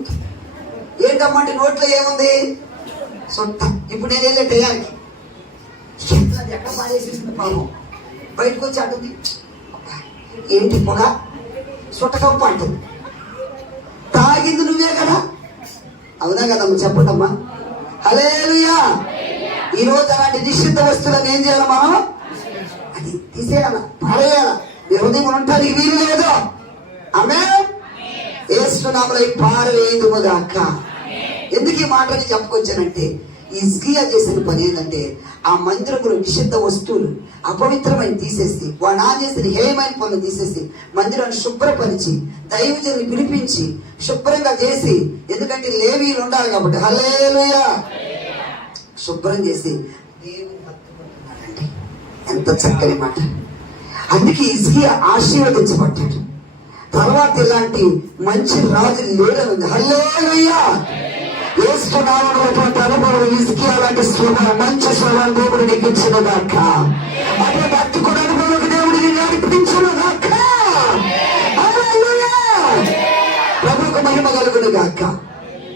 ఏంటమ్మా అంటే నోట్లో ఏముంది సొంత. ఇప్పుడు నేను వెళ్ళే టయానికి ఎక్కడ పాడేసేసింది పాపం. బయటకు వచ్చి అంటుంది, ఏంటి పొగ సుట్టకప్పు అంటుంది. తాగింది నువ్వే కదా, అవునా కదమ్మా చెప్పండమ్మా. హల్లెలూయా. ఈరోజు అలాంటి నిషిద్ధ వస్తువులను ఏం చేయాలి మనం? అది తీసేయాల, పారేయాల. మీ హృదయం ఉండటానికి వీలు లేదు. ఆమేన్. యేసు నామములో పారవేయుదుముగాక. ఎందుకు ఈ మాటని చెప్పుకొచ్చానంటే, హిజ్కియా చేసిన పని ఏంటంటే ఆ మందిరములో నిషిద్ధ వస్తువులు అపవిత్రమైన తీసేసి, వాడు నా చేసిన హేయమైన పనులు తీసేసి మందిరాన్ని శుభ్రపరిచి దైవజనుని పిలిపించి శుభ్రంగా చేసి, ఎందుకంటే లేవీలు ఉండాలి కాబట్టి హల్లెలూయా, శుభ్రం చేసి దేవుని హత్తుకుంటున్నాడండి. ఎంత చక్కని మాట. అందుకే హిజ్కియా ఆశీర్వదించబడ్డాడు. తర్వాత ఇలాంటి మంచి రాజు లేడనుంది. హల్లెలూయా. వేస్తున్నామన్నటువంటి అనుభవం హిజ్కియా లాంటి మంచి స్వరం దేవుడు నీకు ఇచ్చిన దాకా, అటువంటి హత్తుకున్న అనుభవం దేవుడిని నడిపించిన దాకా ప్రభువుకు మహిమ కలుగును గాక.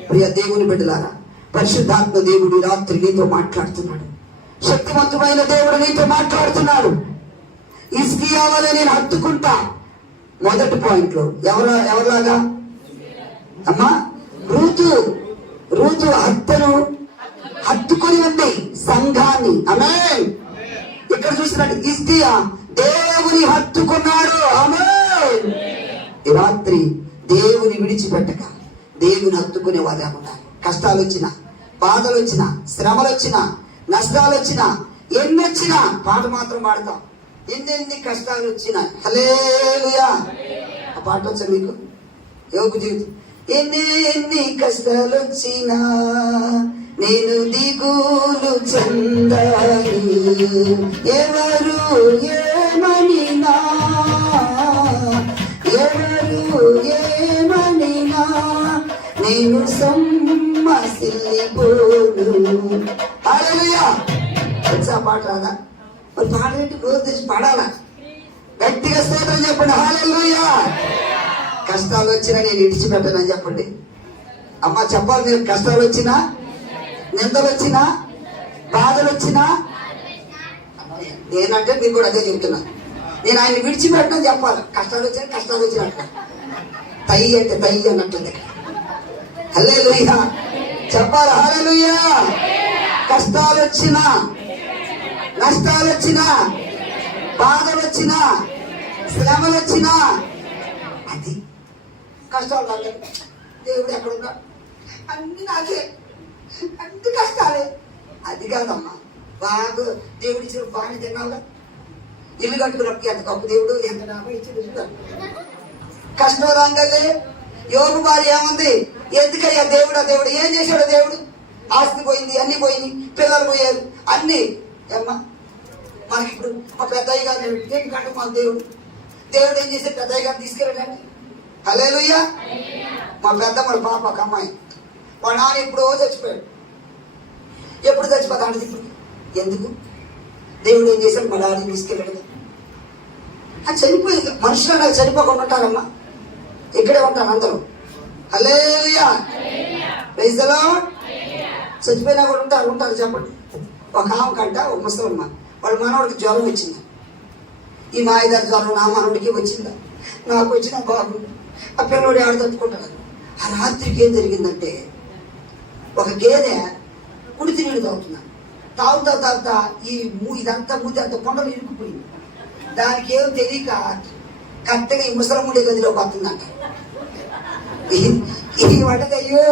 ప్రియ దేవుని బిడ్డలారా, పరిశుద్ధాత్మ దేవుడు రాత్రి నీతో మాట్లాడుతున్నాడు. శక్తివంతమైన దేవుడు నీతో మాట్లాడుతున్నాడు. హిజ్కియా వలె నేను హత్తుకుంటా. మొదటి పాయింట్ లో ఎవరిలాగా అమ్మా? రూతు హత్యను హత్తుకొని ఉంది సంఘాన్ని. ఆమేన్. ఇక్కడ చూస్తున్నాడు, హిజ్కియా దేవుని హత్తుకున్నాడు. ఆమేన్. ఈ రాత్రి దేవుని విడిచిపెట్టక దేవుని హత్తుకునే వాళ్ళే ఉండాలి. కష్టాలు వచ్చినా, బాధలు వచ్చినా, శ్రమలు వచ్చినా, నష్టాలు వచ్చినా, ఎన్ని వచ్చినా పాట మాత్రం పాడతాం. ఎన్ని కష్టాలు వచ్చినా. హల్లెలూయా. ఆ పాట వచ్చా మీకు? యోగు జీవితం. ఎన్ని కష్టాలు వచ్చినా నేను దిగులు చెందాను, ఎవరు ఏమనినా నేను సొమ్మసిల్లిపోను. హల్లెలూయా. వచ్చా పాట రాదా? మరి పాడేంటి? రోజు తెచ్చి పాడాలా? గట్టిగా స్తోత్రం చెప్పండి. హల్లెలూయా. కష్టాలు వచ్చినా నేను విడిచిపెట్టనని చెప్పండి. అమ్మ చెప్పాలి. నేను కష్టాలు వచ్చినా, నిందలు వచ్చినా, బాధలు వచ్చినా, నేనంటే మీకు కూడా అదే చెబుతున్నా. నేను ఆయన విడిచిపెట్టనని చెప్పాలి. కష్టాలు వచ్చినట్టు తయ్యి అంటే తయ్యి అన్నట్టుంది. హల్లెలూయా చెప్పాలి. హల్లెలూయా. కష్టాలు వచ్చినా, నష్టాలు వచ్చినా, బాధలు వచ్చినా, శ్రమలు వచ్చినా, అది కష్టాలు రాలేదు. దేవుడు ఎక్కడున్నా అన్ని నాకే, అన్ని కష్టాలే. అది కాదమ్మా. బాగా దేవుడు ఇచ్చిన బాగా తినాలా. ఇల్లు కట్టుకున్నప్పుడు ఎంత గొప్ప దేవుడు, ఎంత నాకు ఇచ్చిన కష్టం రాగానే యోగు భార్య ఏముంది? ఎందుకయ్యా దేవుడు ఏం చేశాడు? దేవుడు ఆస్తి పోయింది, అన్ని పోయింది, పిల్లలు పోయారు, అన్ని. ఏమ్మా మనకి ఇప్పుడు మా పెద్దయ్య గారు కంటే మాకు దేవుడు ఏం చేశాడు? పెద్దయ్య గారిని తీసుకెళ్ళండి. హల్లెలూయా. మా పెద్దమ్మ పాప ఒక అమ్మాయి, వాళ్ళ నాన్న ఎప్పుడో చచ్చిపోయాడు. ఎప్పుడు చచ్చిపోతా అంటే ఇప్పుడు ఎందుకు? దేవుడు ఏం చేశాడు? మా డాడీని తీసుకెళ్ళాడు. అది చనిపోయింది. మనుషులు నాకు చనిపోకుండా ఉంటారమ్మా, ఇక్కడే ఉంటారు అందరూ. హల్లెలూయా. Praise the lord. చచ్చిపోయినా కూడా ఉంటారు చెప్పండి. ఒక ఆమె కంట ఒక ముసలమ్మ, వాళ్ళ మనవడికి జ్వరం వచ్చింది. ఈ మాయదారి జ్వరం నా మనవడికి వచ్చిందా? నాకు వచ్చిన బాగుంది. ఆ పిల్లడు ఆడ తట్టుకుంటాడు. ఆ రాత్రికి ఏం జరిగిందంటే, ఒక గేదె కుడితి నీళ్ళు తాగుతా ఇదంతా మూతి అంత కొండలు ఇరుక్కుపోయింది. దానికి ఏం తెలియక కరెక్ట్గా ఈ ముసలమ్ముడి గదిలోకి వస్తుందంట. ఈ వంటది అయ్యో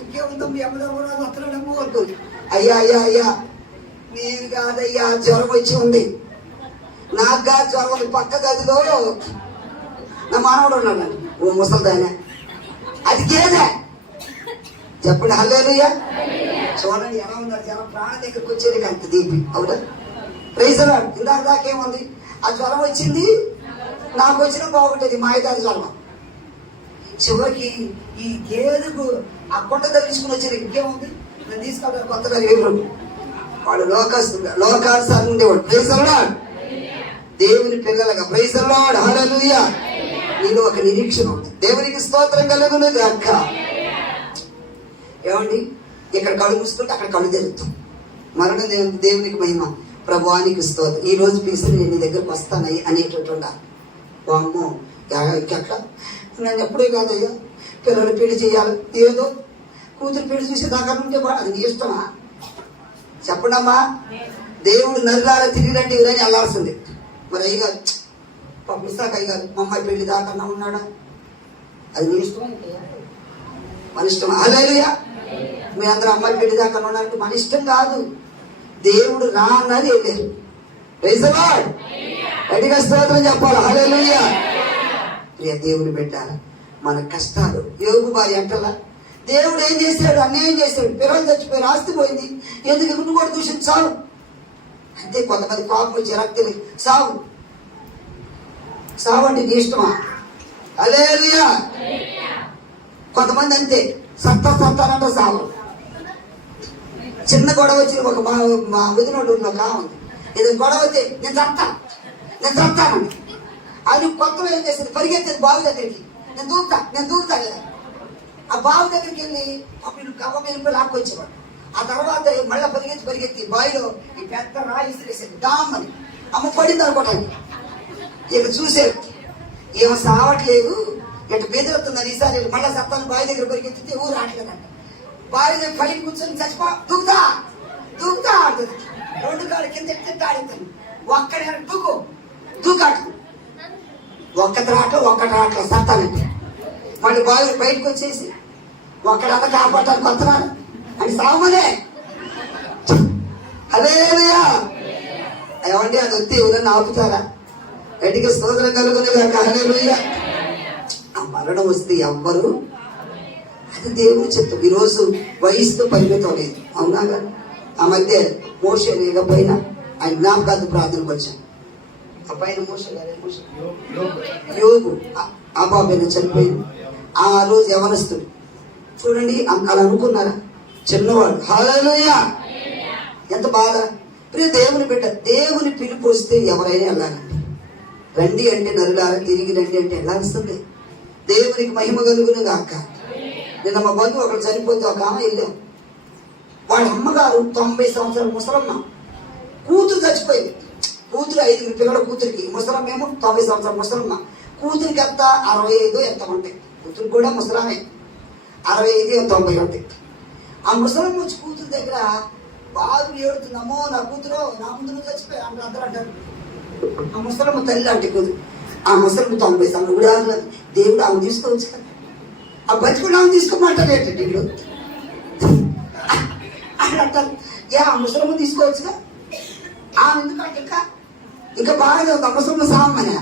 ఇంకేముందో మీ అమ్మదో కూడా వస్తున్నాడేమో అనుకోండి. అయ్యా నేను కాదయ్యా, జ్వరం వచ్చి ఉంది. నాకు జ్వరం ఉంది. పక్క గదిలో నా మానవుడు ఉన్నాడు. ఓ ముసలిదానే, అది గేదె. చెప్పండి హల్లెలూయా. చూడండి ఎలా ఉన్నారు జనం. ప్రాణ దగ్గరికి వచ్చేది అంత దీపి. అవునా? Praise the lord. ఇందాక దాకేముంది? ఆ జ్వరం వచ్చింది, నాకు వచ్చిన బాగుంటుంది మాయదారి జ్వరం. చివరికి ఈ గేదెకు ఆ కొండ తగ్గించుకుని వచ్చేది ఇంకేముంది? నేను తీసుకెళ్తాను కొత్తగా దేవుడు. వాడు లోకానుసారం ఉండేవాడు. Praise the lord. దేవుని పిల్లలుగా ప్రైజ్ ది లార్డ్. హల్లెలూయా. నీలో ఒక నిరీక్షణ ఉంది. దేవునికి స్తోత్రం కలుగును గాక. ఏమండి, ఇక్కడ కళ్ళు మూసుకుంటే అక్కడ కళ్ళు తెరుస్తాం. మరణం దేవునికి మహిమ. ప్రభువానికి స్తోత్రం. ఈ రోజు పిలిచి నేను నీ దగ్గరకు వస్తానయ్యి అనేటటువంటి అమ్మో ఇంకెక్కడ నేను ఎప్పుడే కాదయ్యా పిల్లలు పెళ్లి చేయాలి, ఏదో కూతురు పెళ్లి చూసి దాకా ఉంటే అది నీ ఇష్టమా? చెప్పండమ్మా. దేవుడు నల్లాల తిరిగినట్టు ఇవన్నీ వెళ్ళాల్సింది. మరి అయ్యగారు పంపిస్తాక అయ్యగారు మా అమ్మాయి పెళ్లి దాకా ఉన్నాడా? అది నీ ఇష్టమా? మన ఇష్టమా? హల్లెలూయా. మీ అందరూ అమ్మాయి పెళ్లి దాకా ఉన్నారంటే మన ఇష్టం కాదు. దేవుడు రా అన్నది వెళ్ళారు. Praise the lord. గట్టిగా స్తోత్రం చెప్పాలి. హల్లెలూయా. ప్రియ దేవుని పెట్టాలి. మన కష్టాలు యోగు భార్య అంటలా దేవుడు ఏం చేశాడు? అన్యాయం చేశాడు. పిల్లలు చచ్చిపోయారు, ఆస్తి పోయింది, ఎందుకు నువ్వు కూడా దూషించావు అంతే. కొంతమంది కోపం వచ్చి రక్తలు సావు సావండి నీ ఇష్టమా? హల్లెలూయా. కొంతమంది అంతే సత్తానంటే సావు. చిన్న గొడవ వచ్చి ఒక మా వదినోడులో కావుంది, ఏదైనా గొడవ వచ్చి నేను చస్తాను అది కొత్తలో ఏం చేసేది? పరిగెత్తేది బావి దగ్గరికి. నేను దూకుతా కదా. ఆ బావి దగ్గరికి వెళ్ళి అప్పుడు కవ్వ మీద లాక్కొచ్చేవాడు. ఆ తర్వాత మళ్ళీ పరిగెత్తి బావిలో ఈ పెద్ద రాయి ఇసిరేసేది డామ్మని. అమ్మ పడింది అనుకోవటానికి. ఇక చూసేది ఏమో సావట్లేదు, ఇటు బెదిరుతున్నారు. ఈసారి మళ్ళీ సత్తాను బావి దగ్గర పరిగెత్తితే ఊరు రావట్లేదంట. బావి దగ్గర పైన కూర్చొని చచ్చిపో దూకుతా ఆడుతుంది. రెండు కాళ్ళు కింద ఆడుతాను. ఒక్కడే దూకాడు. ఒక్కటి రావట్లేదు సత్తానంటే. మళ్ళీ బావి బయటకు వచ్చేసి ఒక్కడంతా కాపాడటానికి వస్తున్నాను అని సామనే. హల్లెలూయా. ఏమండి అది వస్తే ఎవరన్నా ఆపుతారా? గట్టిగా స్తోత్రం కలుగును గాక. హల్లెలూయా. ఆ మరణం వస్తే ఎవ్వరు, అది దేవుని చిత్తం. ఈరోజు వయసుతో పరిమితం లేదు, అవునా కదా? ఆ మధ్య మోషే లేకపోయినా ఆయన జ్ఞాపకార్థ ప్రార్థనకు వచ్చాను. ఆ పైన మోషే యోగు అబాబేన చనిపోయింది. ఆ రోజు యవనస్తుడు చూడండి, అలా అనుకున్నారా? చిన్నవాడు. హల్లెలూయా. ఎంత బాధ. ప్రియ దేవుని బిడ్డ, దేవుని పిలుపు వస్తే ఎవరైనా వెళ్ళాలండి. రండి అంటే నరులారా, తిరిగి రండి అంటే వెళ్ళాల్సిందే. దేవునికి మహిమ కలుగును గాక. నిన్న మా బంధువు ఒకరు చనిపోతే ఒక ఆమె వెళ్ళాం. వాళ్ళ అమ్మగారు 90 సంవత్సరాల ముసలమ్మ, కూతురు చచ్చిపోయింది. కూతురు 5 పిల్లల కూతురికి, ముసలమ్మ ఏమో 90 సంవత్సరాల ముసలమ్మ. కూతురికి ఎంత 65 ఎంత ఉంటాయి. కూతురు కూడా ముసలామే, 65 90 ఉంటాయి. ఆ ముసలమ్మ వచ్చి కూతురు దగ్గర బాగా ఏడుతుంది. అమ్మో నా కూతురు నా ముందు నువ్వు చచ్చిపోయి అందరూ అంటారు. ఆ ముసలమ్మ తల్లి అంటే కూతురు. ఆ ముసలమ్మ 90 సంవత్సరాలు. దేవుడు ఆమె తీసుకోవచ్చు కదా. ఆ బతికుండా ఆమె తీసుకోమంటారు ఏంటంటే వీళ్ళు అని అంటారు. ఆ ముసలమ్మ తీసుకోవచ్చుగా. ఆమె ఎందుకంటే ఇంకా బాగా ఒక ముసలమ్మ సామని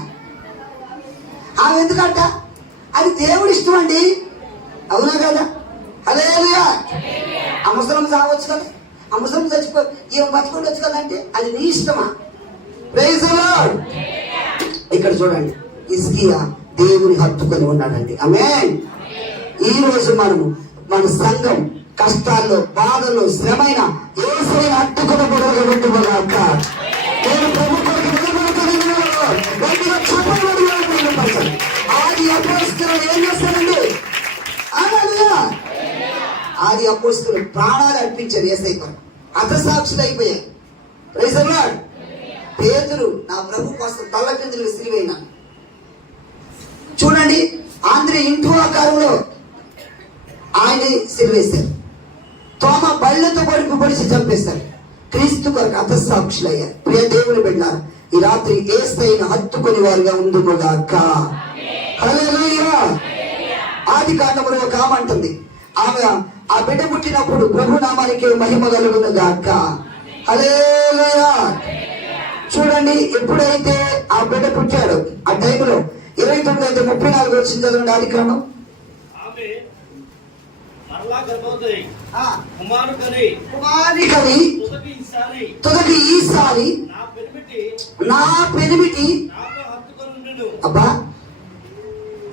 ఆమె ఎందుకంట? అది దేవుడి ఇష్టం అండి, అవునా కదా? హల్లెలూయా. ఆ ముసలమ్మ సావచ్చు కదా, ఆ ముసలమ్మ చచ్చిపో ఈమె బతికుండొచ్చు కదా అంటే అది నీ ఇష్టమా? Praise the lord. ఇక్కడ చూడండి, హిజ్కియా దేవుని హత్తుకొని ఉన్నాడండి. ఆమేన్. ఈ రోజు మనము మన సంఘం కష్టాల్లో, బాధల్లో, శ్రమైన యేసుని హత్తుకుని పెట్టుకోగాక. నేను ప్రభు కొరకు ఆది అపోస్తలులు ఏం చేస్తారండి? ఆది అపోస్తలులు ప్రాణాలు అర్పించారు యేసయ్య కొరకు. హతసాక్షులు అయిపోయారు. Praise the lord. పేతురు నా ప్రభు కోసం తల్ల కిందులు విసిరివేయినాను. చూడండి, ఆంధ్ర ఇంటి ఆకారంలో ఆయన సిరివేశారు. తోమ బళ్ళతో పొడిచి చంపేశారు. క్రీస్తు కొరకు హతసాక్షులయ్యారు. ప్రియ దేవుని బిడ్డలారా, ఈ రాత్రి యేసయ్యను హత్తుకుని వారుగా ఉండునుగాక. హల్లెలూయా. ఆది కాండములో ఒక ఆమె అంటుంది, ఆమె ఆ బిడ్డ పుట్టినప్పుడు ప్రభు నామానికి మహిమ కలుగునుగాక. హల్లెలూయా. చూడండి, ఎప్పుడైతే ఆ బిడ్డ పుట్టాడు ఆ టైంలో 29:34 వచ్చింది చదవండి. ఆది కాండం. కుమారుని కని తుదకి ఈసారి నా పెనిమిటి అబ్బా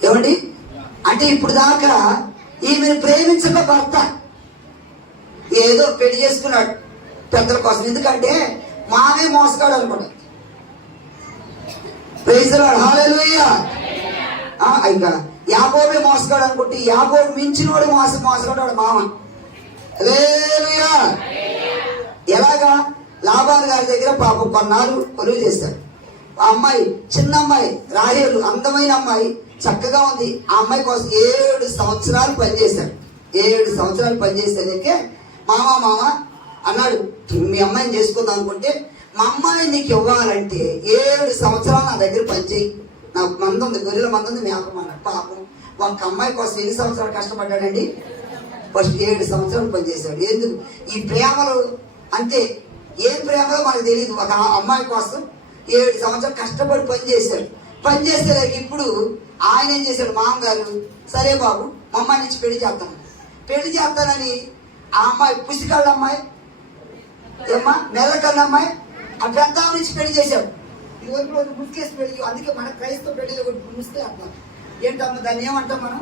ఏమండి అంటే ఇప్పుడు దాకా ఈమెను ప్రేమించక భర్త ఏదో పెళ్లి చేసుకున్నాడు పెద్దల కోసం, ఎందుకంటే మామే మోసగాడు అనుకున్నాడు. ప్రైజ్ ది లార్డ్, హల్లెలూయా. ఇంకా యాకోబే మోసగాడు అనుకుంటే యాకోబు మించినోడు మోసగాడు మామ. హల్లెలూయా. ఎలాగా? లాబాను గారి దగ్గర పాపం కొన్నాళ్ళు కొలువు చేశాడు. ఆ అమ్మాయి చిన్న అమ్మాయి రాహేలు, అందమైన అమ్మాయి, చక్కగా ఉంది. ఆ అమ్మాయి కోసం 7 సంవత్సరాలు పనిచేశాడు. 7 సంవత్సరాలు పనిచేసేందుకే మామ అన్నాడు, మీ అమ్మాయిని చేసుకుందాం అనుకుంటే, మా అమ్మాయి నీకు ఇవ్వాలంటే 7 సంవత్సరాలు నా దగ్గర పనిచేయి, నాకు మంద ఉంది, గొర్రెల మంద ఉంది, మేపం అన్నాడు. పాపం ఒక అమ్మాయి కోసం ఎన్ని సంవత్సరాలు కష్టపడ్డాడండి? ఫస్ట్ 7 సంవత్సరాలు పనిచేశాడు. ఎందుకు? ఈ ప్రేమలు అంతే, ఏం ప్రేమలో మనకు తెలియదు. ఒక అమ్మాయి కోసం 7 సంవత్సరాలు కష్టపడి పనిచేశాడు. పనిచేస్తే ఇప్పుడు ఆయన ఏం చేశాడు? మామగారు, సరే బాబు మా అమ్మాయి నుంచి పెళ్లి చేస్తానని ఆ అమ్మాయి పుసికాళ్ళ అమ్మాయి ఏమ్మా నెలకన్న అమ్మాయి ఆ పెద్ద నుంచి పెళ్లి చేశాడు. ఇదివరకు రోజు ముసుకేసి పెళ్లి, అందుకే మన క్రైస్తవ పెళ్లిలో కూడా ముసుకే అంటాం. ఏంటమ్మా దాన్ని ఏమంటాం మనం?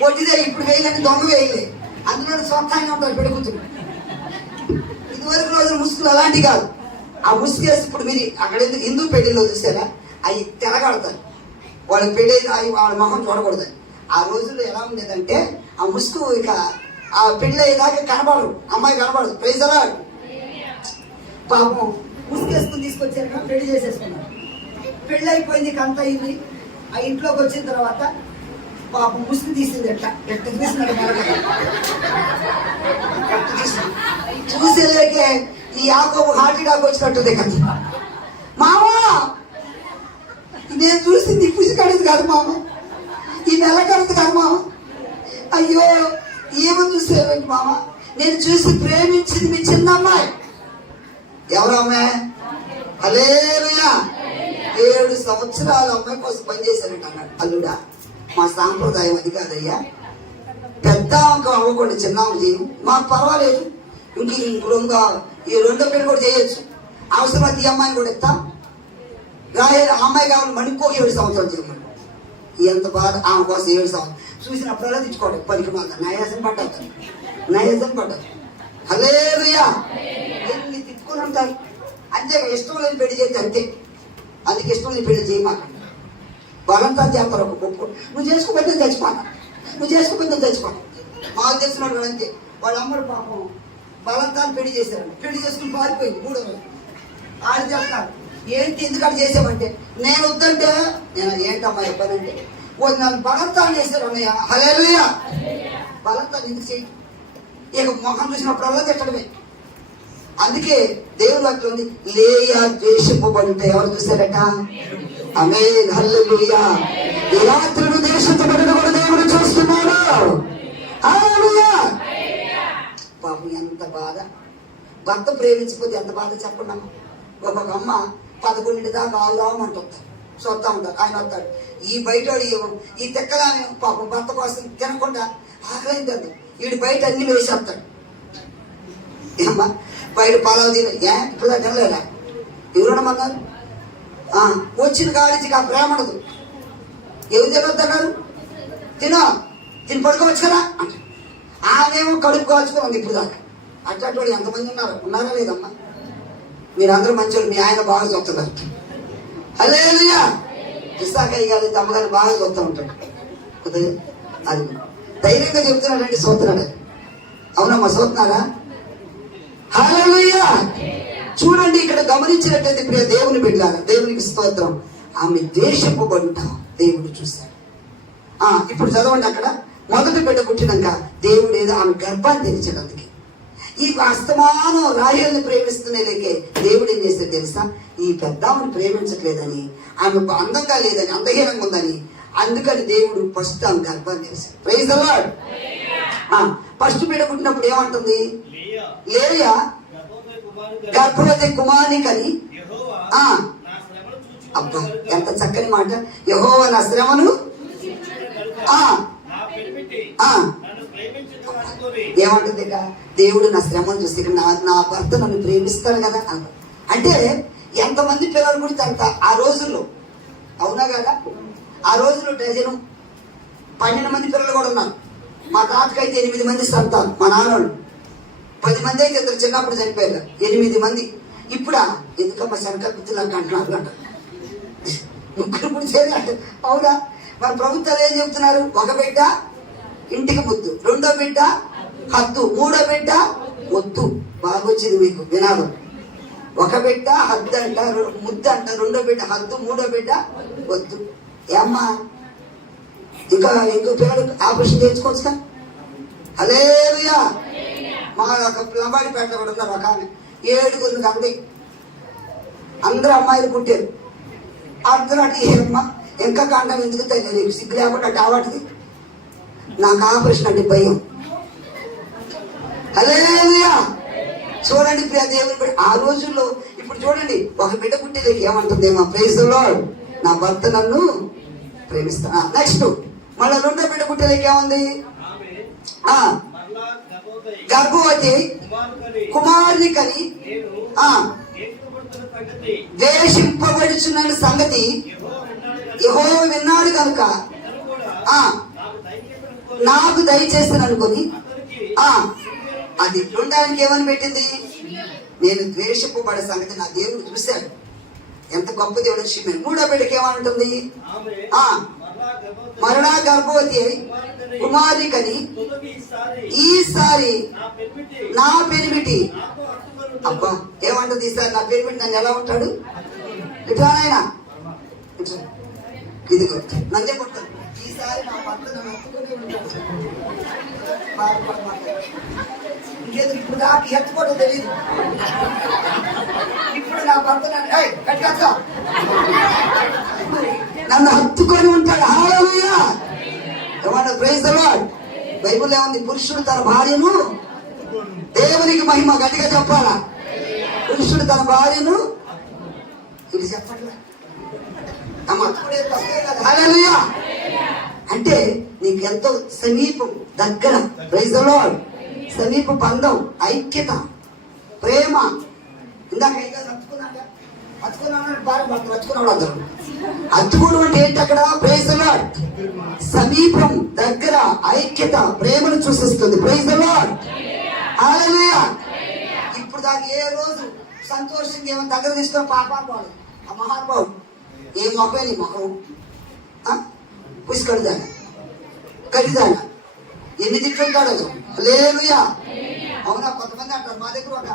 పొట్టిదే ఇప్పుడు వేయలేని దొంగ వేయలే, అందులో స్వచ్ఛంగా ఉంటారు పెళ్లి కూతురు. ఇదివరకు రోజులు ముసుగులు అలాంటి కాదు. ఆ ముసుగేసి ఇప్పుడు మీరు అక్కడ హిందూ పెళ్లిలో చూసారా, అవి తెలగడతారు. వాళ్ళకి పెళ్ళి వాళ్ళ మొహం చూడకూడదు. ఆ రోజుల్లో ఎలా ఉండేదంటే ఆ ముసుగు ఇక ఆ పెళ్ళి అయ్యేదాకా కనబడరు, అమ్మాయి కనబడదు. Praise the lord. పాపం ముసుగేసుకుని తీసుకొచ్చారు, పెళ్లి చేసేసుకున్నారు. పెళ్ళి అయిపోయింది, కంత అయింది. ఆ ఇంట్లోకి వచ్చిన తర్వాత పాపం ముసుగు తీసింది, ఎట్లా తీసినాడు చూసేలేకే ఈ యాకోబు హార్ట్ అటాక్ వచ్చినట్టుంది కదా. మామా నేను చూసింది పుసి కడదు కాదు మామ, ఈ నెల కడదు కాదు మామ. అయ్యో ఏమని చూసేవండి మామ, నేను చూసి ప్రేమించింది మీ చిన్న అమ్మాయి. ఎవరు అమ్మాయి? హల్లెలూయా. 7 సంవత్సరాల అమ్మాయి కోసం పనిచేశారంట అన్నాడు. అల్లుడా మా సాంప్రదాయం అది కాదయ్యా, పెద్ద అంక అవ్వకుండా చిన్న అమ్మ చేయం, మాకు పర్వాలేదు, ఈ రెండో పెళ్లి కూడా చేయొచ్చు, అవసరమైతే ఈ అమ్మాయిని కూడా ఇస్తాం. రాయలు అమ్మాయి కావాలి మణికో 7 సంవత్సరాలు చేయమని. ఎంత బాధ ఆమె కోసం 7 సంవత్సరాలు చూసినప్పుడల్లా తెచ్చుకోవడం పనికి మాత్రం నయాసం పడ్డదు. హల్లెలూయా. ఎన్ని తిట్టుకుని ఉంటారు అంతే, ఇష్టం లేని పెళ్లి చేస్తే అంతే. అందుకే ఇష్టం లేని పెళ్లి చేయమాకండి, బలంతా చేస్తారు. ఒక గొప్ప నువ్వు చేసుకోకపోతే చచ్చిపోతా, మాకు తెలిసినప్పుడు అంతే. వాళ్ళ అమ్మడు పాపం బలంతాన్ని పెళ్లి చేశారు, పెళ్లి చేసుకుని పారిపోయింది. 3వ రోజు ఆడి చెప్తాను, ఏంటి ఎందుకంటే చేసామంటే, నేను వద్దంటే నేను ఏంటమ్మా ఇబ్బందంటే నన్ను బలంతాన్ని చేశారు అన్నయ్య. హల్లెలూయా. బలంతాన్ని ఎందుకు చేయి, ఇక మొహం చూసినప్పుడల్లా తిట్టడమే. అందుకే దేవుని వాక్యం ఉంది, లేయా ద్వేషింపబడితే ఎవరు చూశారట? ఆమేన్, హల్లెలూయా. ఈ రాత్రి ద్వేషించబడిన కూడా దేవుడు చూస్తున్నాడు. హల్లెలూయా. పాపం ఎంత బాధ, భర్త ప్రేమించిపోతే ఎంత బాధ చెప్పండి. ఒక్కొక్క అమ్మ 11 దాకా ఆవురామంటుంది, చూస్తా ఉంటారు. ఆయన వస్తాడు, ఈ బయట ఈ తెక్కలానే పాపం భర్త కోసం తినకుండా ఆకలిందండి, వీడు బయట అన్ని వేసేస్తాడు. ఏమ్మా బయట పలావు తిన ఇప్పుడు తినలేదా? ఎవరునమన్నారు? వచ్చిన కాడికి ఆ ప్రేమ ఉండదు. ఎవరు తినొద్దన్నారు? తిని పడుకోవచ్చు కదా అంటే ఆమెమో కడుపు కాల్చుకోండి ఇప్పుడు దాకా. అట్లాంటి వాళ్ళు ఎంతమంది ఉన్నారా లేదమ్మా? మీరందరూ మంచోళ్ళు, మీ ఆయన బాగా చూస్తున్నారు. హల్లెలూయా. ఇస్సాకయ్య గారు అమ్మగారు బాగా చూస్తూ ఉంటాడు. అది ధైర్యంగా చెప్తున్నాడండి, చూస్తున్నాడు. అవునమ్మా చూస్తున్నారా? హల్లెలూయా. చూడండి ఇక్కడ గమనించినట్లయితే ప్రియ దేవుని బిడ్డలారా, దేవునికి స్తోత్రం. ఆమె ద్వేషింపబడుట దేవుడు చూశాడు. ఇప్పుడు చదవండి, అక్కడ మొదటి బిడ్డ పుట్టినాక దేవుడు ఏదో ఆమె గర్భాన్ని తెరిచాడు. అందుకే ఈ అస్తమానం రాహేలుని ప్రేమిస్తున్నలేకే దేవుడు ఏం చేస్తే తెలుసా, ఈ పెద్దామని ప్రేమించట్లేదని, ఆమె అందంగా లేదని, అందహీనంగా ఉందని, అందుకని దేవుడు ఫస్ట్ ఆమె గర్భాన్ని తెరిచాడు. Praise the lord. ఫస్ట్ బిడ్డ పుట్టినప్పుడు ఏమంటుంది? లేయా గర్భవతి కుమారుని కని. అబ్బా ఎంత చక్కని మాట, యెహోవా నా శ్రమను ఏమంటుంది ఇక, దేవుడు నా శ్రమను చూస్తే ఇక నా భర్త నన్ను ప్రేమిస్తాడు కదా అంట. అంటే ఎంతమంది పిల్లల గురించి అంత ఆ రోజుల్లో, అవునా కదా? ఆ రోజుల్లో డజను 12 మంది పిల్లలు కూడా ఉన్నారు. మా తాతకైతే 8 మంది సంతానం, మా నాన్నోళ్ళు 10 మంది అయితే ఇద్దరు చిన్నప్పుడు చనిపోయారు, 8 మంది. ఇప్పుడా ఎందుకమ్మా శనక గుర్తులాగా అంటున్నారు అంట, ముగ్గురు పుడిచేది అంటే. అవునా? మన ప్రభుత్వాలు ఏం చెప్తున్నారు? ఒక బిడ్డ ఇంటికి ముద్దు, రెండో బిడ్డ హద్దు, మూడో బిడ్డ వద్దు. బాగొచ్చింది మీకు వినాదం. ఒక బిడ్డ హద్దు అంట, ముద్దు అంట, రెండో బిడ్డ హద్దు, మూడో బిడ్డ వద్దు. ఏమ్మా ఇంకో పిల్లలు ఆపరేషన్ చేయించుకోవచ్చు కదా? హల్లెలూయా. మా ఒక లంబాడిపేటలో కూడా ఉన్నారు ఒక ఆమె, 7 అంది, అందరూ అమ్మాయిలు పుట్టారు. అందరూ అంటే ఏమమ్మా ఇంకా కాండం ఎందుకు తెలియదు, సిగ్గు లేకుండా డావాటిది, నాకు ఆపరేషన్ అంటే భయం. హల్లెలూయా. చూడండి ప్రియ దేవుని బిడ్డ, ఆ రోజుల్లో ఇప్పుడు చూడండి, ఒక బిడ్డ పుట్టేది ఏమంటుందేమో, ప్రైజ్ ది లార్డ్, నా భర్త నన్ను ప్రేమిస్తా. నెక్స్ట్ మళ్ళీ రెండో బిడ్డ పుట్టేది ఏముంది? గర్భవతి కుమారుని కని ద్వేషింపబడుచున్న సంగతి యెహోవా విన్నాడు కనుక నాకు దయచేస్తాను అనుకొని అది రెండానికి ఏమని పెట్టింది? నేను ద్వేషింపబడే సంగతి నా దేవుడు చూశాడు, ఎంత గొప్ప దేవుడు విషయం. మూడో బిడ్డకి ఏమంటుంది? మరణా గర్భవతి కుమారి కని ఈసారి నా పెనిమిటి. అబ్బా ఏమంటుంది ఈసారి నా పెనిమిటి? నన్ను ఎలా ఉంటాడు? ఇట్లానైనా ఇదిగో నందే కొట్టాను, ఈసారి నా భర్త నన్ను ఒప్పుకొని ఉంటాడు. ఇంకేందుకు ఇప్పుడు నాకు ఎత్తుకోవడం తెలియదు, ఇప్పుడు నా భర్త నన్ను హత్తుకొని ఉంటాడు. హల్లెలూయా. ఏమన్నా ప్రైజ్ ది లార్డ్. బైబిల్ ఏముంది? పురుషుడు తన భార్యను, దేవునికి మహిమ, గట్టిగా చెప్పాలా? పురుషుడు తన భార్యను, ఇది చెప్పట్లే హల్లెలూయా. అంటే నీకు ఎంతో సమీపం, దగ్గర, ప్రైజ్ ది లార్డ్, సమీప బంధం, ఐక్యత, ప్రేమ. ఇందాక అత్తుకోవడం అంటే ఏంటి అక్కడ? Praise the lord. సమీపం, దగ్గర, ఐక్యత, ప్రేమను సూచిస్తుంది. Praise the lord. హల్లెలూయా. ఇప్పుడు దాకా ఏ రోజు సంతోషంగా ఏమైనా దగ్గర తీసుకున్న పాపాలు ఆ మహానుభావుడు ఏ మొక్కమే నీ మొక్కము పుష్కడుదాన కడిదాన ఎన్ని తిట్టుంటాడు. హల్లెలూయా. అవునా? కొంతమంది అంటారు, మా దగ్గర ఒక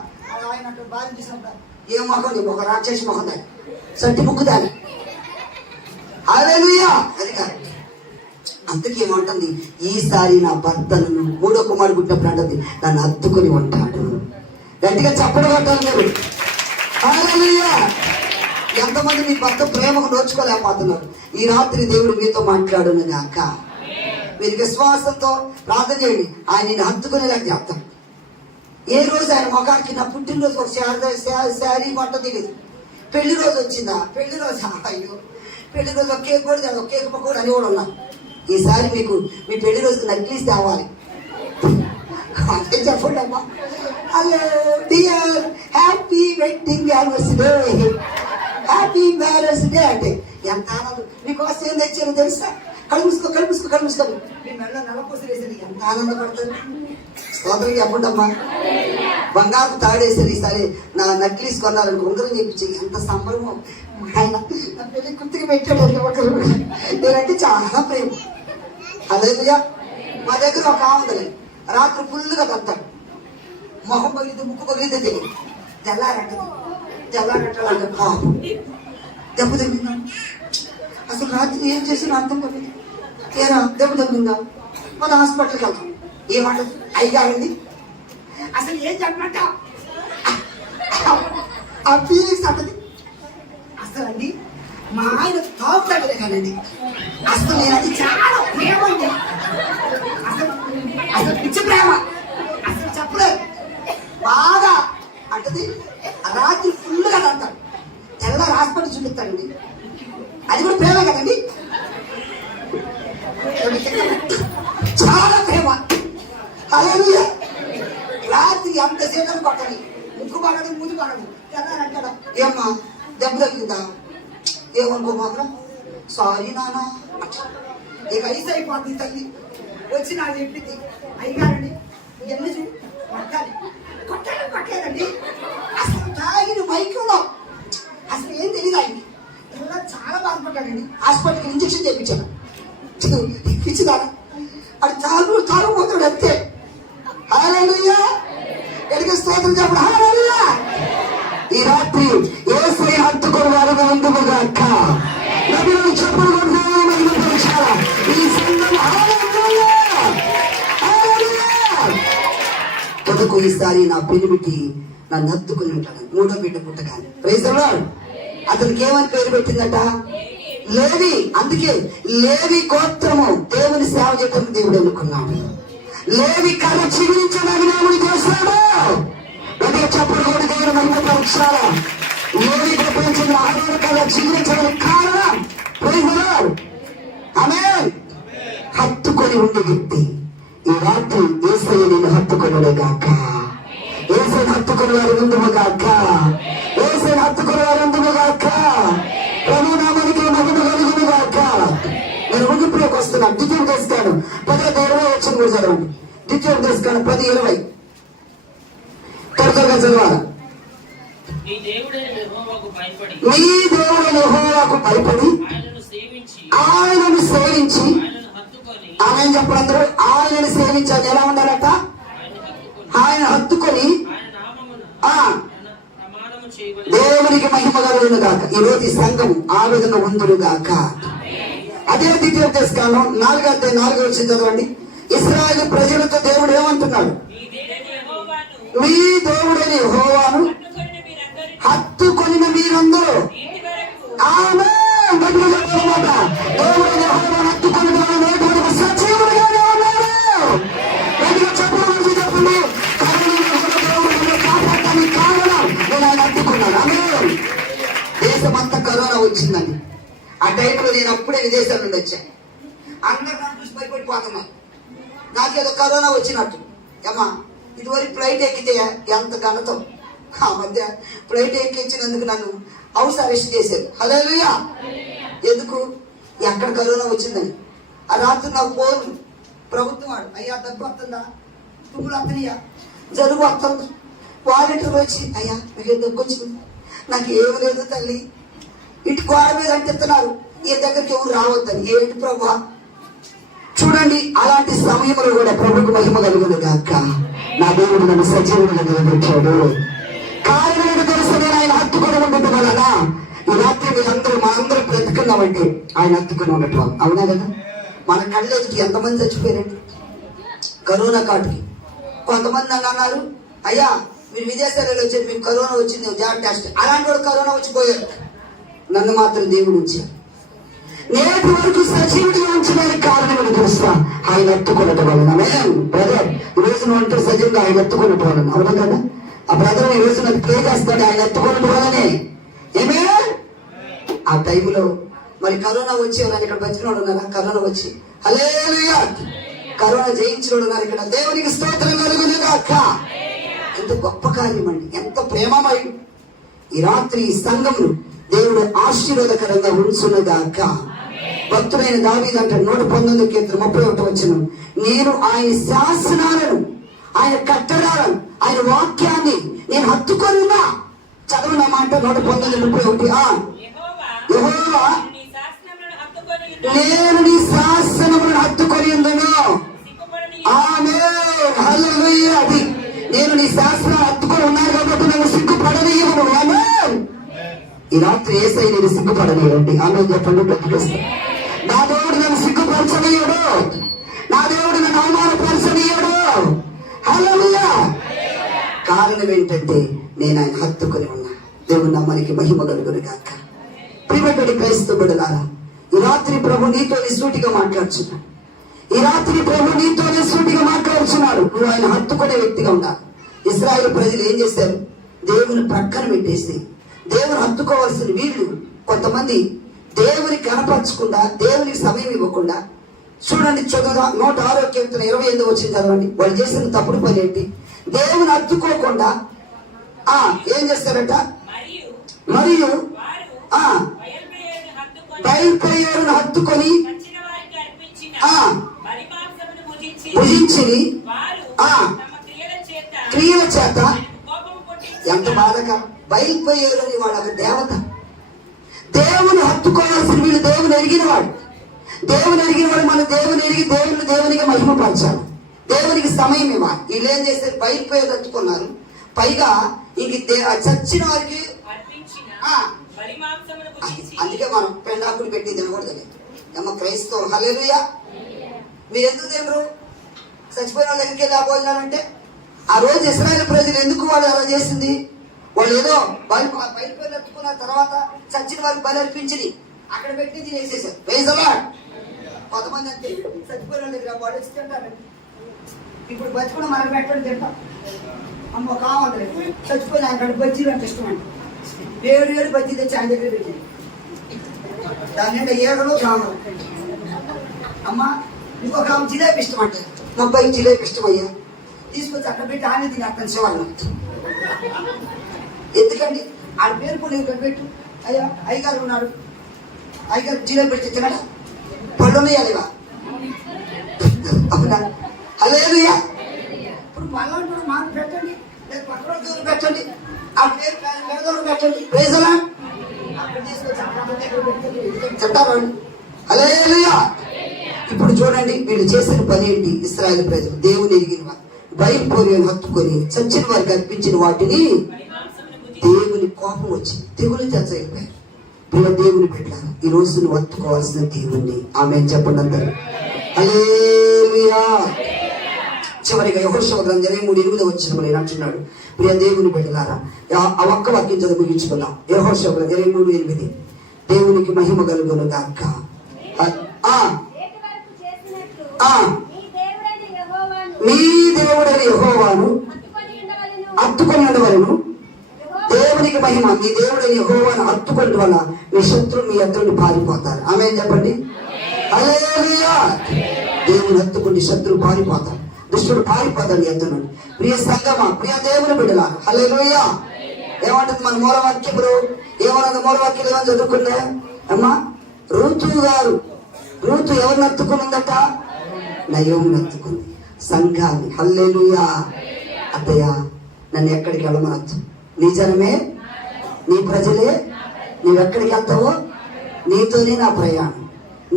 ఆయన అంటారు, భార్య తీసుకుంటారు, ఏ మొఖం నీ ఒక రాక్షసి మొహం దాన్ని, సట్టి ముక్కు దాన్ని. హల్లెలూయా. అది కాదు. అందుకే ఏమంటుంది? ఈసారి నా భర్తను, మూడో కుమారుడు పుట్టినప్పుడు అంటుంది, నన్ను హత్తుకొని ఉంటాడు. గట్టిగా చెప్పడం అంటారు మీరు. హల్లెలూయా. ఎంతమంది మీ భర్త ప్రేమకు నోచుకోలేకపోతున్నారు? ఈ రాత్రి దేవుడు మీతో మాట్లాడును గాక. మీరు విశ్వాసంతో ప్రార్థన చేయండి, ఆయన నిన్ను హత్తుకునేలాగా చెప్తాం. ఏ రోజు ఆయన మొఖానికి నా పుట్టినరోజు ఒక శారీ కొంట తెలియదు, పెళ్లి రోజు వచ్చిందా, పెళ్లి రోజు అయ్యో పెళ్లి రోజు ఒక కేక్ కూడా ఒక కేక్ పక్కన అని కూడా ఉన్నాం. ఈసారి మీకు మీ పెళ్లి రోజుకి నక్లీస్ తేవాలి అంటే చెప్పండి అమ్మా. Hello dear, happy wedding anniversary, happy marriage day అంటే ఎంత ఆనందం. మీకోసం ఏం తెచ్చారో తెలుసా? కలుపుసుకో మీ మెడలో నలపూసలు వేసారు, ఎంత ఆనందపడతారు. స్తోత్రం చెప్పండి అమ్మా. బంగారు తాడేసారు, ఈసారి నా నక్లీస్ కొన్నారని ఉంగరం చేయించి ఎంత సంబరమో. ఆయన నా పెళ్లి గుర్తుగా పెట్టాడు ఒకరు, నేనంటే చాలా ప్రేమ. హల్లెలూయా. మా దగ్గర ఒక ఆవుంది, రాత్రి ఫుల్గా తంతాడు, మొహం పగిలితే ముక్కు పగిలితే తెలియదు, తెల్లారంటే పాపం దెబ్బ తగ్గిందా? అసలు రాత్రి ఏం చేసినా అర్థం పడింది. ఏరా దెబ్బ తగ్గిందా? మన హాస్పిటల్కి వెళ్తాం. ఏమంటది? అయ్యారండి అసలు ఏం చెప్పమంట ఆ ఫీలింగ్స్ అంటది. అసలు అండి మా ఆయన తాగుతాడు కానండి, అసలు నేను అది చాలా ప్రేమ అండి, అసలు పిచ్చి ప్రేమ, అసలు చెప్పలేదు బాగా అంటది. రాత్రి ఫుల్గా అంటాడు, తెల్లారి హాస్పిటల్ చూపిస్తాడండి. అది కూడా ప్రేమ కదండి, చాలా ప్రేమ. హల్లెలూయా. రాత్రి అంత సేపు కొట్టని, ముక్కు పగడు, ముందు పగడు, తెల్లారంటాడా ఏమ్మా దెబ్బ తగిలిందా, ఏమనుకో మాత్రం సారీ నానా. ఇక ఐస్ అయిపోతుంది తల్లి వచ్చి నాకు చెప్పింది, అయ్యారండి ఎన్ని చూడు కొట్టాలి కొట్టలేదండి. అసలు తాగిన మైకంలో అసలు ఏం తెలియదు ఆయన్ని. ఇలా చాలా బాధపడ్డాడండి. హాస్పిటల్కి ఇంజక్షన్ చేయించాను, ఇచ్చిదాకా అది తాగుపోతాడు అంతే. హల్లెలూయా. ఎడికి స్తోత్రం చెప్పండి. హల్లెలూయా. ఈ రాత్రి యేసయ్య హత్తుకుని వారిని ఉండుగా అక్క నబిలను చెప్పులు కొట్టాలా ఈ సంఘం. హల్లెలూయా. కొడుకు ఈసారి నా పెనిమిటి నన్ను హత్తుకుని ఉంటాడు. మూడో బిడ్డ పుట్టగానే ప్రైజ్ ది లార్డ్. అతనికి ఏమని పేరు పెట్టిందట? లేవి. అందుకే లేవి గోత్రము దేవుని సేవ చేయడానికి దేవుడు ఎన్నుకున్నాడు. లేవి కళ చిగురించడానికి దేవుడు చేస్తాడు. గట్టిగా చప్పుడు కూడా దేవుడు మహిమ పరీక్షాల లేవి ప్రపంచంలో ఆరోగ్య కళ చిగురించడానికి కారణం ప్రైజ్ ది లార్డ్. ఆమేన్. హత్తుకొని ఉండే వ్యక్తి ఈ రాత్రి యేసయ్య నిన్ను హత్తుకొనుడే గాక. యేసయ్యను హత్తుకొని వారి ముందుము గాక. యేసయ్యను హత్తుకొని వారి ముందుము గాక. ప్రభు నామానికి మహిమ కలుగును గాక. నేను ముగింపులోకి వస్తున్నాను. ద్వితీయోపదేశకాండం 10:20 వచ్చిన కూడా చదవండి. ద్వితీయోపదేశకాండం 10:20 త్వరగా చదవాలి. నీ దేవుడైన యెహోవాకు భయపడి ఆయనను సేవించి ఆమెను చెప్పందరూ ఆయనను సేవించాలి. ఎలా ఉండాలట? ఆయన హత్తుకొని దేవునికి మహిమ కలుగును గాక. ఈ రోజు ఈ సంఘం ఆ విధంగా ఉందును గాక. అదే ద్వితీయోపదేశకాండం 4:4 చదవండి. ఇశ్రాయేలు ప్రజలతో దేవుడు ఏమంటున్నాడు? మీ దేవుడైన యెహోవాను హత్తుకొనిన మీరందరూ ఆమేన్ దేవుడైన యెహోవాను హత్తుకొని సజీవులుగానే ఉన్నారు. చెప్పండి. కాపాడటానికి కారణం నేను ఆయన హత్తుకున్నాను. ఆమేన్. దేశమంతా కరోనా వచ్చిందని ఆ టైంలో నేను అప్పుడే విదేశాల నుండి వచ్చాను. అందరూ నన్ను చూసి భయపడిపోతున్నాను. నాకేదో కరోనా వచ్చినట్టు. ఏమా ఇదివరకు ఫ్లైట్ ఎక్కితే ఎంత ఘనతో, ఆ మధ్య ఫ్లైట్ ఎక్కించినందుకు నన్ను హౌస్ అరెస్ట్ చేశారు. హల్లెలూయా. ఎందుకు? ఎక్కడ కరోనా వచ్చిందని. ఆ రాత్రి నాకు ఫోన్ ప్రభుత్వం వాడు, అయ్యా దగ్గు వస్తుందా, తుమ్ములు వస్తున్నాయా, జలుబు వస్తుంది. వాలంటీర్లు వచ్చి అయ్యా మీకు దగ్గు వచ్చింది. నాకు ఏమి లేదు తల్లి, ఇంటి గోడ మీద అంటిస్తున్నారు, ఈ దగ్గరికి ఎవరు రావద్దని. ఏంటి ప్రభా? చూడండి, అలాంటి సమయంలో కూడా ప్రభుకు మహిమ కలుగును గాక. నా దేవుడు నన్ను సజీవుడిగా నిలబెట్టాడు. కారణం తెలుసు, నేను ఆయన హత్తుకొని ఉండటం వలన ఈ రాత్రి మీరందరూ మనందరూ బ్రతుకున్నామంటే ఆయన హత్తుకొని ఉండటం. అవునా కదా? మన కళ్ళెదుటి ఎంతమంది చచ్చిపోయారండి కరోనా కాటుకి. కొంతమంది నన్ను అన్నారు, అయ్యా మీరు విదేశాలలో వచ్చారు, మీకు కరోనా వచ్చింది, జాబ్ టెస్ట్. అలాంటి వాడు కరోనా వచ్చిపోయారు. నన్ను మాత్రం దేవుడు ఉంచారు. నేటి వరకు సజీవుడిగా ఉంచడానికి కారణం తెలుస్తా, ఆయన ఎత్తుకున్నట్టు వలన. బ్రదర్ ఈ రోజు నువ్వు అంటే సజీవుగా ఆయన ఎత్తుకున్నట్టు వలన. అవునా కదా? ఆ బ్రదర్ ఈ రోజు నాకు ప్రే చేస్తాడు ఆయన ఎత్తుకున్నట్టు వలనే. ఏమే ఆ టైంలో మరి కరోనా వచ్చి ఎవరైనా ఇక్కడ బతికిన వాడు ఉన్నారా? కరోనా వచ్చి హల్లెలూయా కరోనా జయించిన వాడు ఉన్నారు ఇక్కడ. దేవునికి స్తోత్రం కలుగును గాక. ఎంత గొప్ప కార్యం అండి, ఎంత ప్రేమమయుడు. ఈ రాత్రి ఈ సంఘమును దేవుడు ఆశీర్వాదకరంగా ఉంచునుగాక. భక్తుడైన దావీదు అంటాడు 119 కీర్తన 31 నేను ఆయన శాసనాలను, ఆయన కట్టడాలను, ఆయన వాక్యాన్ని నేను హత్తుకొని ఉన్నా. చదవన మాట 119:31. యెహోవా నేను నీ శాసనములను హత్తుకొని ఉందును. ఆమేన్. హల్లెలూయా. అది నేను నీ శాసనాలు హత్తుకొని ఉన్నాను కాబట్టి నన్ను సిగ్గుపడనీయను. ఆమేన్. ఈ రాత్రి యేసయ్య నేను సిగ్గుపడనీయండి. ఆమేన్ చెప్పండి. బ్రతికిస్తా. నా దేవుడు నన్ను సిగ్గుపరచనీయడు. నా దేవుడు నన్ను అవమానపరచనీయడు. హల్లెలూయా. కారణం ఏంటంటే నేను ఆయన హత్తుకొని ఉన్నా. దేవుడు నామానికి మహిమ కలుగును గాక. ప్రియమైన క్రైస్తవ బిడ్డలారా, ఈ రాత్రి ప్రభు నీతోనే సూటిగా మాట్లాడుచున్నాడు. ఈ రాత్రి ప్రభు నీతోనే సూటిగా మాట్లాడుచున్నాడు. నువ్వు ఆయన హత్తుకునే వ్యక్తిగా ఉండాలి. ఇశ్రాయేలు ప్రజలు ఏం చేశారు? దేవుని ప్రక్కన పెట్టేసి దేవుని హత్తుకోవాల్సిన వీళ్ళు కొంతమంది దేవుని కనపరచకుండా, దేవునికి సమయం ఇవ్వకుండా చూడండి, చదువుదా 106వ కీర్తన 28 వచ్చింది చదవండి. వాళ్ళు చేసిన తప్పుడు పని ఏంటి? దేవుని హత్తుకోకుండా ఏం చేస్తారట? మరియు బయలుపేరును హత్తుకొని భుజించి క్రియల చేత. ఎంత బాధకరం! బయలుపేరు అని వాడు ఒక దేవత. దేవుని హత్తుకోవాల్సిన వీళ్ళు దేవుని ఎరిగిన వాడు. దేవుని ఎరిగిన వాడు మన దేవుని ఎరిగి దేవునికి మహిమపరచాలి, దేవునికి సమయం ఇవ్వాలి. వీళ్ళు ఏం చేస్తే బయలుపేరు హత్తుకున్నారు. పైగా ఇంక చచ్చిన వారికి అందుకే మనం పెండాకులు పెట్టి తినకూడదు. అమ్మ క్రైస్తవులు హల్లెలూయా. మీరు ఎందుకు తినరు? చచ్చిపోయిన వాళ్ళ దగ్గరికి వెళ్ళి భోజనాలు అంటే ఆ రోజు ఇశ్రాయేలు ప్రజలు ఎందుకు వాళ్ళు అలా చేసింది? వాళ్ళు ఏదో బయలుపేరు ఎత్తుకున్న తర్వాత చచ్చిన వారికి బలి అర్పించి అక్కడ పెట్టి తినేసేసారు. Praise the lord. కొంతమంది అంతే చచ్చిపోయిన వాళ్ళ దగ్గర వాళ్ళు వచ్చి తింటారు. ఇప్పుడు బతుకుని మనకు పెట్టండి తింటాం. అమ్మ కావాలి చచ్చిపోయిన అక్కడ బజ్జీలు అంటే ఇష్టం అంట. వేరు బజ్జీ తెచ్చి ఆయన దగ్గర పెట్టింది. దాని నిండా ఏగలు కావాలి. అమ్మ ఇంకొక ఆమె జిలేబీ ఇష్టం అంటే మా అబ్బాయికి జిలేబీ ఇష్టం అయ్యా తీసుకొచ్చి అక్కడ పెట్టి ఆయన తిని అక్కడ శివాలను ఎందుకండి ఆడ పేరు కూడా ఇక్కడ పెట్టు. అయ్యా అయ్యగారు ఉన్నాడు, అయ్యగారు జిలేబీ పెడితే తినడా? పళ్ళు ఉన్నాయా? అవునా? హల్లెలూయా. ఇప్పుడు మళ్ళీ మాకు పెట్టండి, లేదు పక్కన దూరం పెట్టండి, ఆ పేరు పేదలు పెట్టండి. Praise the lord. అక్కడ తీసుకొచ్చి తింటారు. హల్లెలూయా. ఇప్పుడు చూడండి వీళ్ళు చేసిన పని ఏంటి? ఇశ్రాయేలు ప్రజలు దేవుని ఎరిగిన వారు బయలుపేరును హత్తుకొని చచ్చిన వారికి అర్పించిన వాటిని దేవుని కోపం వచ్చి తెగులు తెచ్చైపోయారు. పిల్ల దేవుని పెట్టారు. ఈ రోజు నువ్వు హత్తుకోవాల్సిన దేవుణ్ణి. ఆమేన్ చెప్పండి అందరూ. హల్లెలూయా. చివరిగా యెహోషువ గ్రంథం 23:8 వచ్చిన నేను అంటున్నాడు, ప్రియ దేవుని బిడ్డలారా ఆ ఒక్క వాక్యం చదువు ముగించుకుందాం. యెహోషువ గ్రంథం 23:8 దేవునికి మహిమ కలుగును గాక. మీ దేవుడైన యెహోవాను హత్తుకొని ఉండవలెను. దేవునికి మహిమ. మీ దేవుడైన యెహోవాను హత్తుకొని వల్ల మీ శత్రువు మీ ఎదురుని పారిపోతారు. ఆమేన్ చెప్పండి. హల్లెలూయా. దేవుని హత్తుకొని శత్రువు పారిపోతారు, దుష్టుడు పారిపోతాడు ఎద్దును. ప్రియ సంగమా, ప్రియ దేవుని బిడ్డలా హల్లెలూయా. ఏమంటుంది మన మూలవాక్యములు? ఏమన్నది మూలవాక్యం? ఏమని చదువుకుందా అమ్మా? రూతు ఎవరిని హత్తుకునిందట? నయోమిని హత్తుకుంది, సంఘాన్ని. హల్లెలూయా. అత్తయ్య నన్ను ఎక్కడికి వెళ్ళమనొద్దు, నీ జనమే నీ ప్రజలే, నీవెక్కడికి వెళ్తావో నీతోనే నా ప్రయాణం,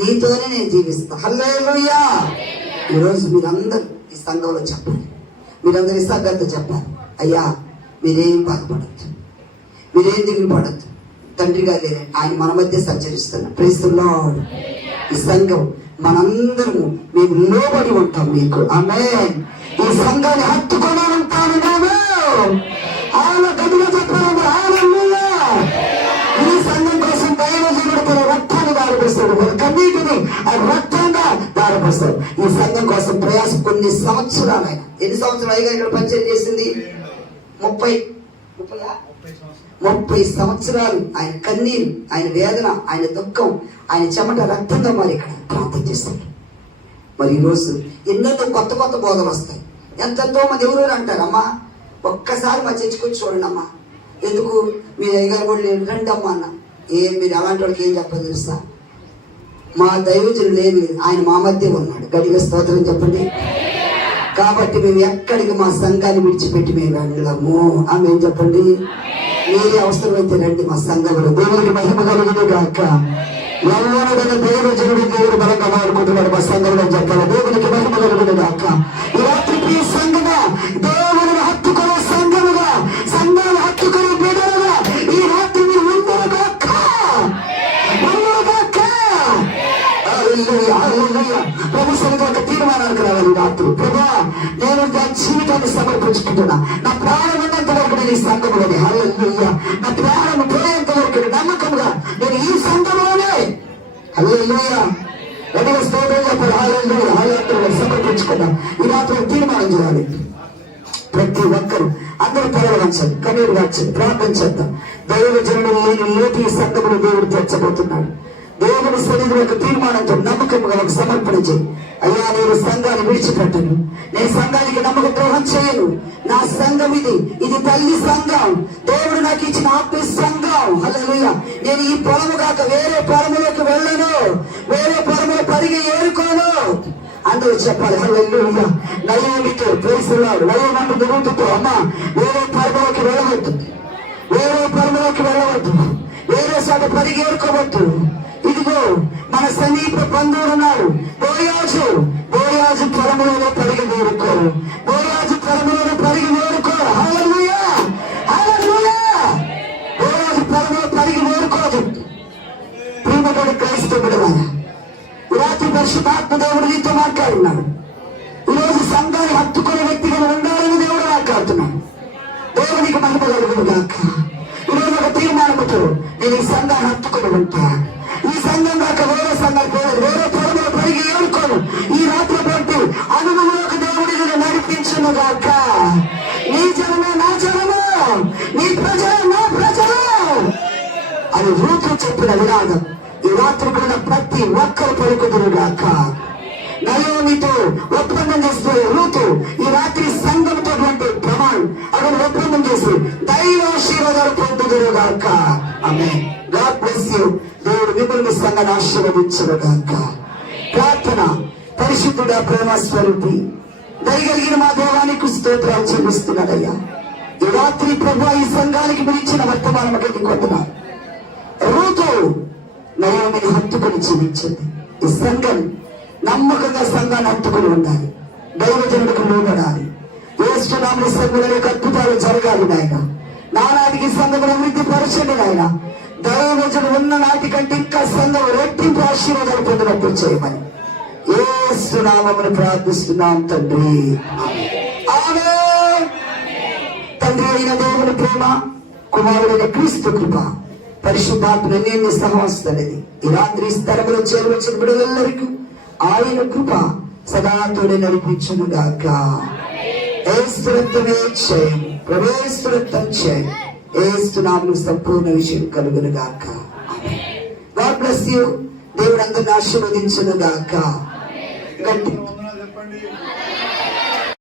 నీతోనే నేను జీవిస్తా. హల్లెలూయా. ఈరోజు మీరందరూ ఈ సంఘంలో చెప్పాలి, మీరందరూ ఇసాగతో చెప్పాలి, అయ్యా మీరేం బాధపడద్దు, మీరేం దిగులు పడద్దు, తండ్రిగా లేరే ఆయన మన మధ్య సంచరిస్తున్నారు. Praise the lord. ఈ సంఘం మనందరము మేము లోబడి ఉంటాం మీకు. ఆమేన్. ఈ సంఘాన్ని హత్తుకొని ఉంటాను నేను. ఆయన గదిలో చెప్పాను హల్లెలూయా. ఈ సంఘం కోసం దైవజనుడు తన రక్తాన్ని దారిపోస్తాడు, కన్నీటిని ఆ రక్తంగా దారిపోస్తాడు. ఈ సంఘం కోసం ప్రయాసం కొన్ని సంవత్సరాలు ఆయన. ఎన్ని సంవత్సరాలు అయ్యగా ఇక్కడ పరిచయం చేసింది? 30 సంవత్సరాలు ఆయన కన్నీరు, ఆయన వేదన, ఆయన దుఃఖం, ఆయన చెమట రక్తంగా మరి ఇక్కడ ప్రార్థన చేస్తాడు. మరి ఈరోజు ఎన్నెన్నో కొత్త కొత్త బోధలు వస్తాయి. ఎంతెంతో మంది ఎవరు అంటారు, అమ్మా ఒక్కసారి మా చర్చకొచ్చి చూడండి అమ్మా, ఎందుకు మీ అయ్యగారు కూడా లేరు, రండి అమ్మా అన్న. మీరు అలాంటి వాళ్ళకి ఏం చెప్పదు తెలుసా? మా దైవజనుడు లేదు, ఆయన మా మధ్య ఉన్నాడు. గట్టిగా స్తోత్రం చెప్పండి. కాబట్టి మేము ఎక్కడికి మా సంఘాన్ని విడిచిపెట్టి మేము వెళ్ళము. ఆమె చెప్పండి. మీరే అవసరమైతే రండి మా సంఘంలో. దేవునికి మహిమ కలుగును గాక. ఎవరైనా దైవజనుడు దేవుడు బలంగా వాడుకుంటున్నాడు మా సంఘంలో చెప్పాలి. దేవునికి మహిమ కలుగును గాక. ఈ రాత్రికి సంఘంగా దేవుని హత్తుకునే సంఘముగా, సంఘాలు హత్తుకునే బిడ్డలుగా ఈ రాత్రి మీరు ఉండరు గాక. ప్రభు సరిగ్గా ఒక తీర్మానానికి రావాలి రాత్రి. ప్రభా నేను నా జీవితాన్ని సమర్పించుకుంటున్నా, నా ప్రాణం ఉన్నంత వరకు నేను ఈ సంఘంలోనే. హల్లెలూయా. నా ప్రాణం పోయేంత వరకు నమ్మకంగా నేను ఈ సంఘంలోనే. హల్లెలూయా. గట్టిగా స్తోత్రం చెప్పాలి. హల్లెలూయా. హల్లెలూయా. సమర్పించుకున్నా ఈ రాత్రి తీర్మానం చేయాలి. ప్రతి ఒక్కరు అందరూ తరలించండి, కన్నీరు వచ్చండి, ప్రార్థన చేద్దాం. దైవజనుడు లేని లోటు ఈ సంఘమును దేవుడు తెచ్చబోతున్నాడు. దేవుని సన్నిధిలో ఒక తీర్మానంతో నమ్మకంగా ఒక సమర్పణ చేయి. అయ్యా, నేను సంఘాన్ని విడిచిపెట్టను, నేను సంఘానికి నమ్మక ద్రోహం చేయను. నా సంఘం ఇది తల్లి సంఘం, దేవుడు నాకు ఇచ్చిన ఆత్మ సంఘం. హల్లెలూయా. నేను ఈ పొలము కాక వేరే పొలములోకి వెళ్ళను, వేరే పొలములో పరిగి ఏరుకోను. అందరూ చెప్పాలి హల్లెలూయా. నయోమితో ప్రేస్తున్నాడు, నయోమి దురుతుతో అమ్మ వేరే పొలములోకి వెళ్ళవద్దు, వేరే పొలములోకి వెళ్ళవద్దు, వేరే చోట పరిగి ఏరుకోవద్దు. ఇదిగో మన సమీప బంధువులు ఉన్నారు. బోయాజు పొలములలో పరిగి వేరుకో, బోయాజు పొలములలో పరిగి వేరుకో. హల్లెలూయా, హల్లెలూయా. బోయాజు పొలములో పరిగి వేరుకోదు. ప్రియమైన క్రైస్తవ బిడ్డలారా, రాత్రి పరిశుద్ధాత్మ దేవుడు నీతో మాట్లాడున్నాడు. ఈరోజు సంఘాన్ని హత్తుకునే వ్యక్తిగా ఉండాలని దేవుడు మాట్లాడుతున్నాడు. దేవునికి మహిమ కలుగును గాక. ఈరోజు ఒక తీర్మానంతో నేను ఈ సంఘాన్ని హత్తుకుని ఉంటా. ఈ సంఘం కాక వేరే సంఘానికి వేరే పొలములో పరిగి ఏడుకోను. ఈ రాత్రి బట్టి అనుభవంలోకి దేవుడి నడిపించును గాక. నీ జనమే నా జనము, నీ ప్రజలు నా ప్రజలు అని రూతు చెప్పిన విధానం ఈ రాత్రి కూడా ప్రతి ఒక్కరు పలుకుదురు గాక. నయోమితో ఒప్పందం చేస్తూ రూతు ఈ రాత్రి సంఘంతో ప్రమాణం అక్కడ ఒప్పందం చేసి దైవాశీర్వాదాలు పొందుదురు గాక. ఆమేన్. God bless you. దేవుడు మిమ్మల్ని సంఘాన్ని ఆశీర్వదించును గాక. ప్రార్థన. పరిశుద్ధుడా, ప్రేమ స్వరూపి, దయగలిగిన మా దేవానికి స్తోత్రాలు చెల్లిస్తున్నాడయ్యా. ఈ రాత్రి ప్రభు ఈ సంఘానికి పిలిచిన వర్తమానం కొంటున్నా. రూతు నయోమిని హత్తుకుని జీవించింది. ఈ సంఘం నమ్మకంగా సంఘాన్ని హత్తుకుని ఉండాలి, దైవజనుడికి లోబడాలి. యేసునామములో సంఘంలో అద్భుతాలు జరగాలి నాయన. నానాటికి సంఘమును అభివృద్ధి పరచండి నాయన. దైవజనుడు ఉన్న నాటికంటే ఇంకా సంఘం రెట్టింపు ఆశీర్వాదాలు పొందినట్టు చేయమని యేసునామమును ప్రార్థిస్తున్నాం తండ్రి. ఆమేన్. తండ్రి అయిన దేవుని ప్రేమ, కుమారుడైన క్రీస్తు కృప, పరిశుద్ధాత్మ నేను సహవస్తున్నది ఈ రాత్రి స్థలములో చేరవచ్చిన బిడ్డలందరికీ ఆయన కృప సదా తోడే నడిపించును గాక. ఏస్తురత్వమే చేయం, ప్రవేశురత్వం చేయం. ఏస్తున్నాము సంపూర్ణ విషయం కలుగును గాక. God bless you. దేవుడు అందరిని ఆశీర్వదించును గాక. గట్టి